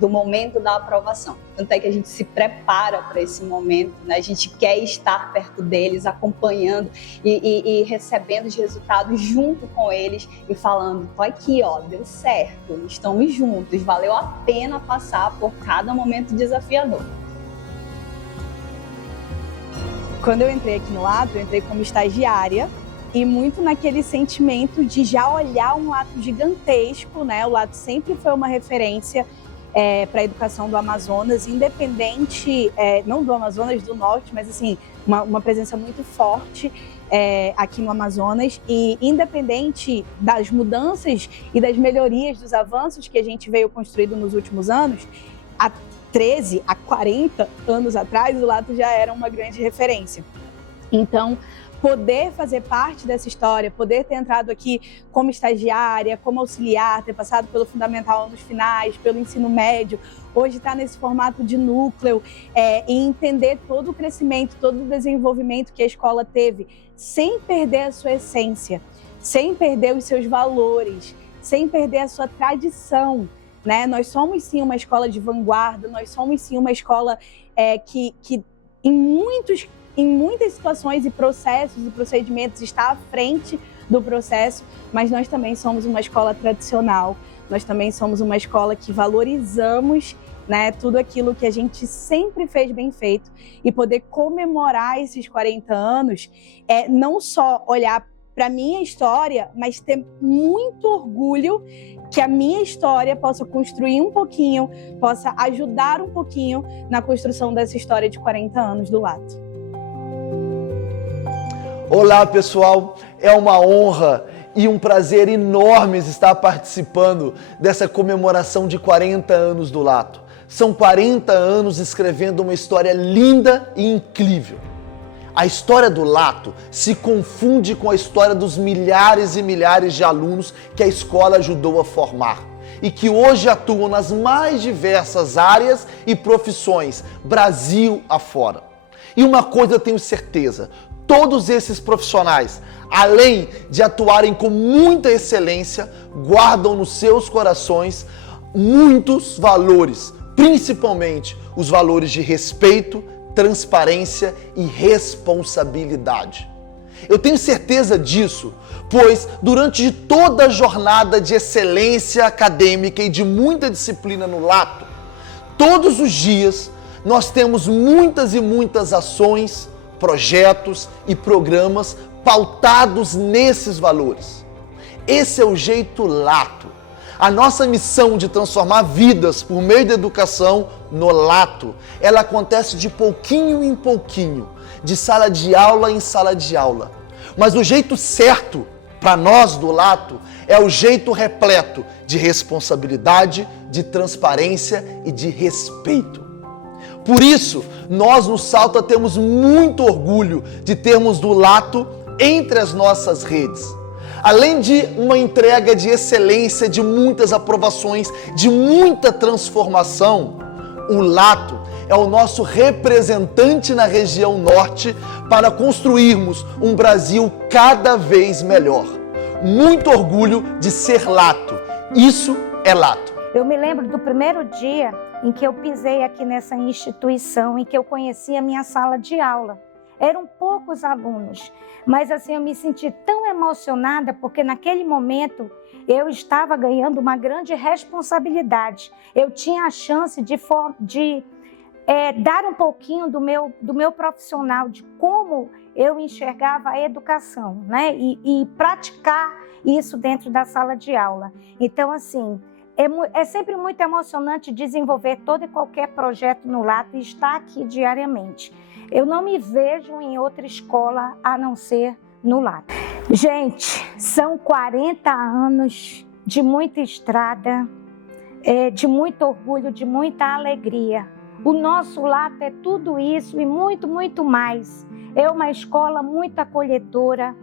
do momento da aprovação. Tanto é que a gente se prepara para esse momento, né? A gente quer estar perto deles, acompanhando e recebendo os resultados junto com eles e falando, tô aqui, ó, deu certo, estamos juntos, valeu a pena passar por cada momento desafiador. Quando eu entrei aqui no Lato, eu entrei como estagiária, e muito naquele sentimento de já olhar um Lato gigantesco, né? O Lato sempre foi uma referência para a educação do Amazonas, independente, não do Amazonas, do Norte, mas assim, uma presença muito forte aqui no Amazonas, e independente das mudanças e das melhorias, dos avanços que a gente veio construindo nos últimos anos, há 13, há 40 anos atrás, o Lato já era uma grande referência. Então, poder fazer parte dessa história, poder ter entrado aqui como estagiária, como auxiliar, ter passado pelo fundamental anos finais, pelo ensino médio, hoje está nesse formato de núcleo, e entender todo o crescimento, todo o desenvolvimento que a escola teve, sem perder a sua essência, sem perder os seus valores, sem perder a sua tradição, né? Nós somos sim uma escola de vanguarda, nós somos sim uma escola que em muitas situações e processos e procedimentos está à frente do processo, mas nós também somos uma escola tradicional, nós também somos uma escola que valorizamos, né, tudo aquilo que a gente sempre fez bem feito, e poder comemorar esses 40 anos não só olhar para a minha história, mas ter muito orgulho que a minha história possa construir um pouquinho, possa ajudar um pouquinho na construção dessa história de 40 anos do Lato. Olá, pessoal, é uma honra e um prazer enormes estar participando dessa comemoração de 40 anos do Lato. São 40 anos escrevendo uma história linda e incrível. A história do Lato se confunde com a história dos milhares e milhares de alunos que a escola ajudou a formar e que hoje atuam nas mais diversas áreas e profissões, Brasil afora. E uma coisa eu tenho certeza, todos esses profissionais, além de atuarem com muita excelência, guardam nos seus corações muitos valores, principalmente os valores de respeito, transparência e responsabilidade. Eu tenho certeza disso, pois durante toda a jornada de excelência acadêmica e de muita disciplina no Lato, todos os dias nós temos muitas e muitas ações, projetos e programas pautados nesses valores. Esse é o jeito Lato. A nossa missão de transformar vidas por meio da educação no Lato, ela acontece de pouquinho em pouquinho, de sala de aula em sala de aula. Mas o jeito certo para nós do Lato é o jeito repleto de responsabilidade, de transparência e de respeito. Por isso, nós no Salta temos muito orgulho de termos do Lato entre as nossas redes. Além de uma entrega de excelência, de muitas aprovações, de muita transformação, o Lato é o nosso representante na região norte para construirmos um Brasil cada vez melhor. Muito orgulho de ser Lato. Isso é Lato. Eu me lembro do primeiro dia em que eu pisei aqui nessa instituição, em que eu conheci a minha sala de aula. Eram poucos alunos, mas assim eu me senti tão emocionada porque naquele momento eu estava ganhando uma grande responsabilidade. Eu tinha a chance de dar um pouquinho do meu profissional, de como eu enxergava a educação, né? E praticar isso dentro da sala de aula. Então, assim, é sempre muito emocionante desenvolver todo e qualquer projeto no Lato e estar aqui diariamente. Eu não me vejo em outra escola a não ser no Lato. Gente, são 40 anos de muita estrada, de muito orgulho, de muita alegria. O nosso Lato é tudo isso e muito, muito mais. É uma escola muito acolhedora,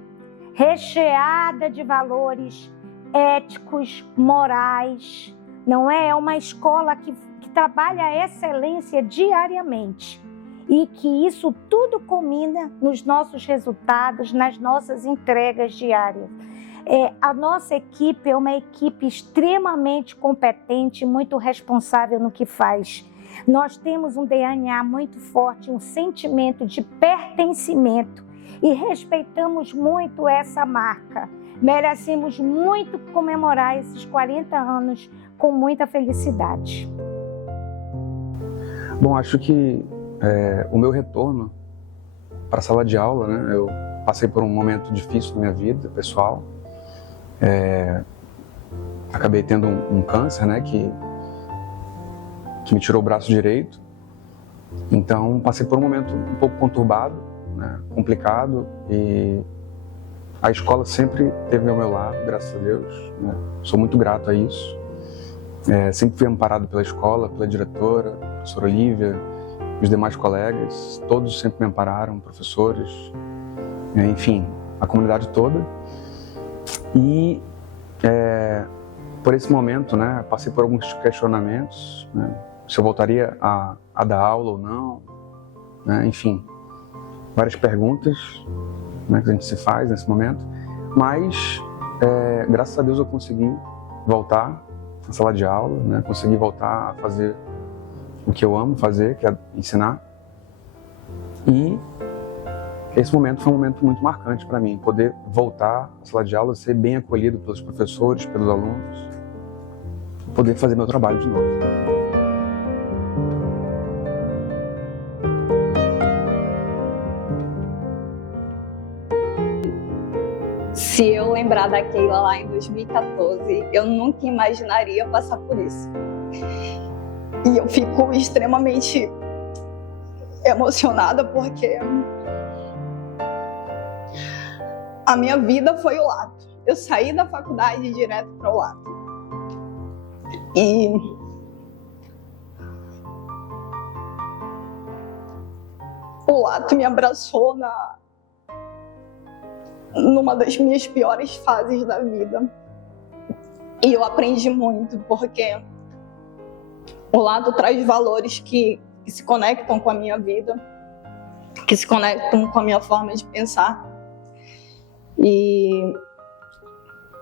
recheada de valores éticos, morais. Não é? É uma escola que trabalha a excelência diariamente. E que isso tudo culmina nos nossos resultados, nas nossas entregas diárias. A nossa equipe é uma equipe extremamente competente, muito responsável no que faz. Nós temos um DNA muito forte, um sentimento de pertencimento e respeitamos muito essa marca. Merecemos muito comemorar esses 40 anos com muita felicidade. Bom, acho que o meu retorno para a sala de aula, né? Eu passei por um momento difícil na minha vida pessoal. Acabei tendo um câncer, né? Que me tirou o braço direito. Então, passei por um momento um pouco conturbado, né? Complicado. E a escola sempre esteve ao meu lado, graças a Deus, né? Sou muito grato a isso. Sempre fui amparado pela escola, pela diretora, professora Olívia, os demais colegas, todos sempre me ampararam, professores, enfim, a comunidade toda. E por esse momento, né, passei por alguns questionamentos, né, se eu voltaria a dar aula ou não, né, enfim, várias perguntas, né, que a gente se faz nesse momento, mas graças a Deus eu consegui voltar à sala de aula, né, consegui voltar a fazer o que eu amo fazer, que é ensinar. E esse momento foi um momento muito marcante para mim, poder voltar à sala de aula, ser bem acolhido pelos professores, pelos alunos, poder fazer meu trabalho de novo. Se eu lembrar da Keila lá em 2014, eu nunca imaginaria passar por isso. E eu fico extremamente emocionada porque a minha vida foi o Lato. Eu saí da faculdade direto para o Lato. E o Lato me abraçou numa das minhas piores fases da vida. E eu aprendi muito porque o Lato traz valores que se conectam com a minha vida, que se conectam com a minha forma de pensar. E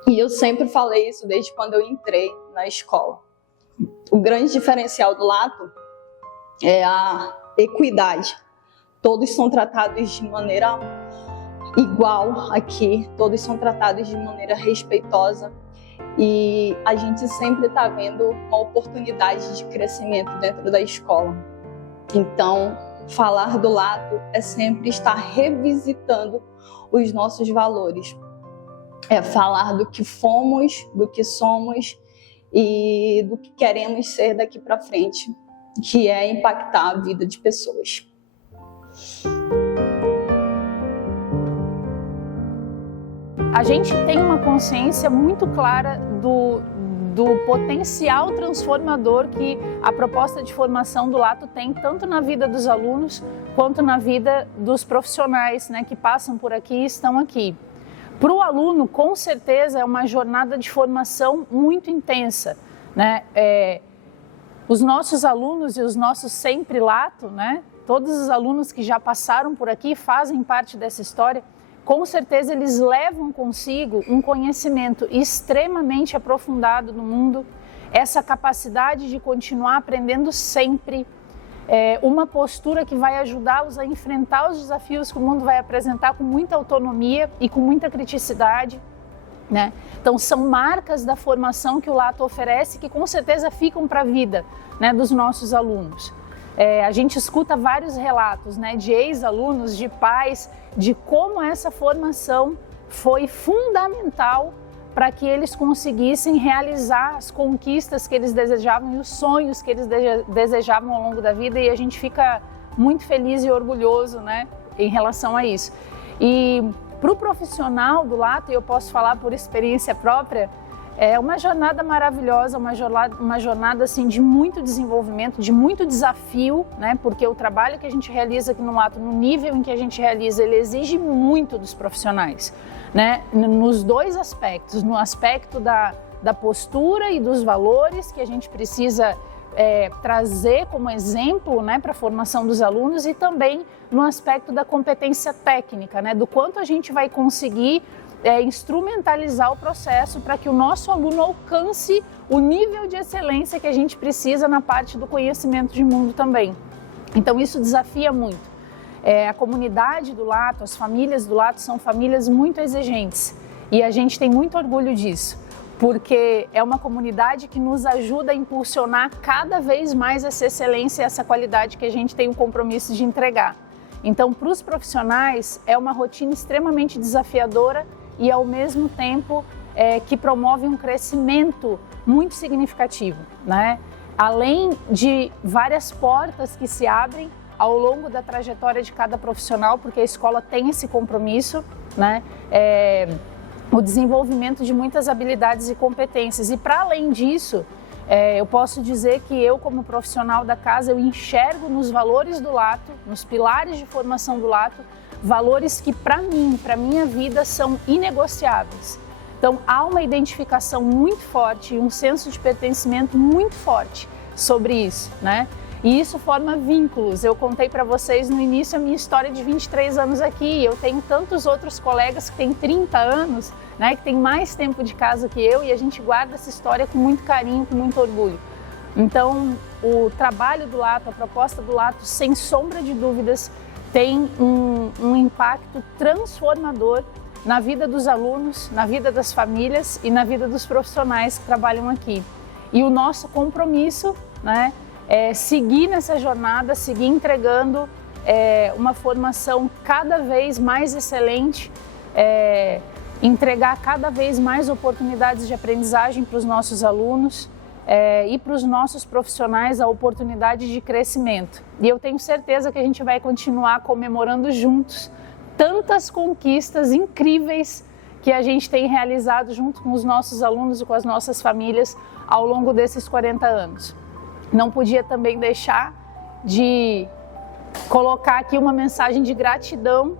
eu sempre falei isso desde quando eu entrei na escola. O grande diferencial do Lato é a equidade. Todos são tratados de maneira igual aqui, todos são tratados de maneira respeitosa e a gente sempre está vendo uma oportunidade de crescimento dentro da escola. Então, falar do Lato é sempre estar revisitando os nossos valores. É falar do que fomos, do que somos e do que queremos ser daqui para frente, que é impactar a vida de pessoas. A gente tem uma consciência muito clara do potencial transformador que a proposta de formação do Lato tem, tanto na vida dos alunos quanto na vida dos profissionais, né, que passam por aqui e estão aqui. Para o aluno, com certeza, é uma jornada de formação muito intensa, né? Os nossos alunos e os nossos sempre Lato, né? Todos os alunos que já passaram por aqui fazem parte dessa história. Com certeza eles levam consigo um conhecimento extremamente aprofundado no mundo, essa capacidade de continuar aprendendo sempre, uma postura que vai ajudá-los a enfrentar os desafios que o mundo vai apresentar com muita autonomia e com muita criticidade, né? Então são marcas da formação que o Lato oferece que com certeza ficam para a vida, né, dos nossos alunos. A gente escuta vários relatos, né, de ex-alunos, de pais, de como essa formação foi fundamental para que eles conseguissem realizar as conquistas que eles desejavam e os sonhos que eles desejavam ao longo da vida, e a gente fica muito feliz e orgulhoso, né, em relação a isso. E para o profissional do Lato, e eu posso falar por experiência própria, é uma jornada maravilhosa, uma jornada assim, de muito desenvolvimento, de muito desafio, né? Porque o trabalho que a gente realiza aqui no Lato, no nível em que a gente realiza, ele exige muito dos profissionais, né? Nos dois aspectos, no aspecto da postura e dos valores que a gente precisa trazer como exemplo, né, para a formação dos alunos, e também no aspecto da competência técnica, né? Do quanto a gente vai conseguir instrumentalizar o processo para que o nosso aluno alcance o nível de excelência que a gente precisa na parte do conhecimento de mundo também. Então isso desafia muito. A comunidade do Lato, as famílias do Lato são famílias muito exigentes e a gente tem muito orgulho disso, porque é uma comunidade que nos ajuda a impulsionar cada vez mais essa excelência e essa qualidade que a gente tem o compromisso de entregar. Então, para os profissionais, é uma rotina extremamente desafiadora e, ao mesmo tempo, que promove um crescimento muito significativo, né? Além de várias portas que se abrem ao longo da trajetória de cada profissional, porque a escola tem esse compromisso, né? O desenvolvimento de muitas habilidades e competências. E, para além disso, eu posso dizer que eu, como profissional da casa, eu enxergo nos valores do Lato, nos pilares de formação do Lato, valores que para mim, para minha vida, são inegociáveis. Então há uma identificação muito forte, um senso de pertencimento muito forte sobre isso, né? E isso forma vínculos. Eu contei para vocês no início a minha história de 23 anos aqui. Eu tenho tantos outros colegas que têm 30 anos, né, que têm mais tempo de casa que eu, e a gente guarda essa história com muito carinho, com muito orgulho. Então, o trabalho do Lato, a proposta do Lato, sem sombra de dúvidas, tem um impacto transformador na vida dos alunos, na vida das famílias e na vida dos profissionais que trabalham aqui. E o nosso compromisso, né, é seguir nessa jornada, seguir entregando uma formação cada vez mais excelente, entregar cada vez mais oportunidades de aprendizagem para os nossos alunos, e para os nossos profissionais a oportunidade de crescimento. E eu tenho certeza que a gente vai continuar comemorando juntos tantas conquistas incríveis que a gente tem realizado junto com os nossos alunos e com as nossas famílias ao longo desses 40 anos. Não podia também deixar de colocar aqui uma mensagem de gratidão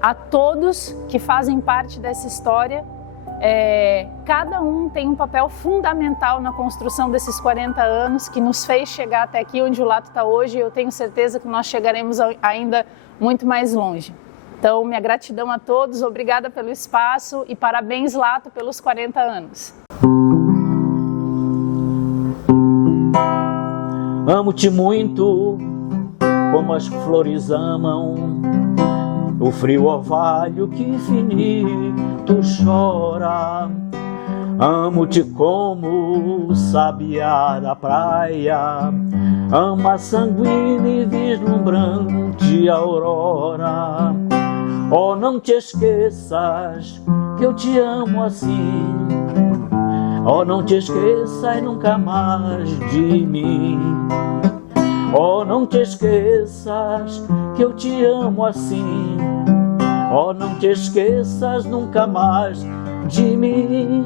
a todos que fazem parte dessa história. Cada um tem um papel fundamental na construção desses 40 anos que nos fez chegar até aqui onde o Lato está hoje, e eu tenho certeza que nós chegaremos ainda muito mais longe. Então, minha gratidão a todos, obrigada pelo espaço e parabéns, Lato, pelos 40 anos. Amo-te muito, como as flores amam o frio orvalho que infinito chora. Amo-te como o sabiá da praia, amo a sanguínea e vislumbrante aurora. Oh, não te esqueças que eu te amo assim. Oh, não te esqueças nunca mais de mim. Oh, não te esqueças que eu te amo assim. Oh, não te esqueças nunca mais de mim.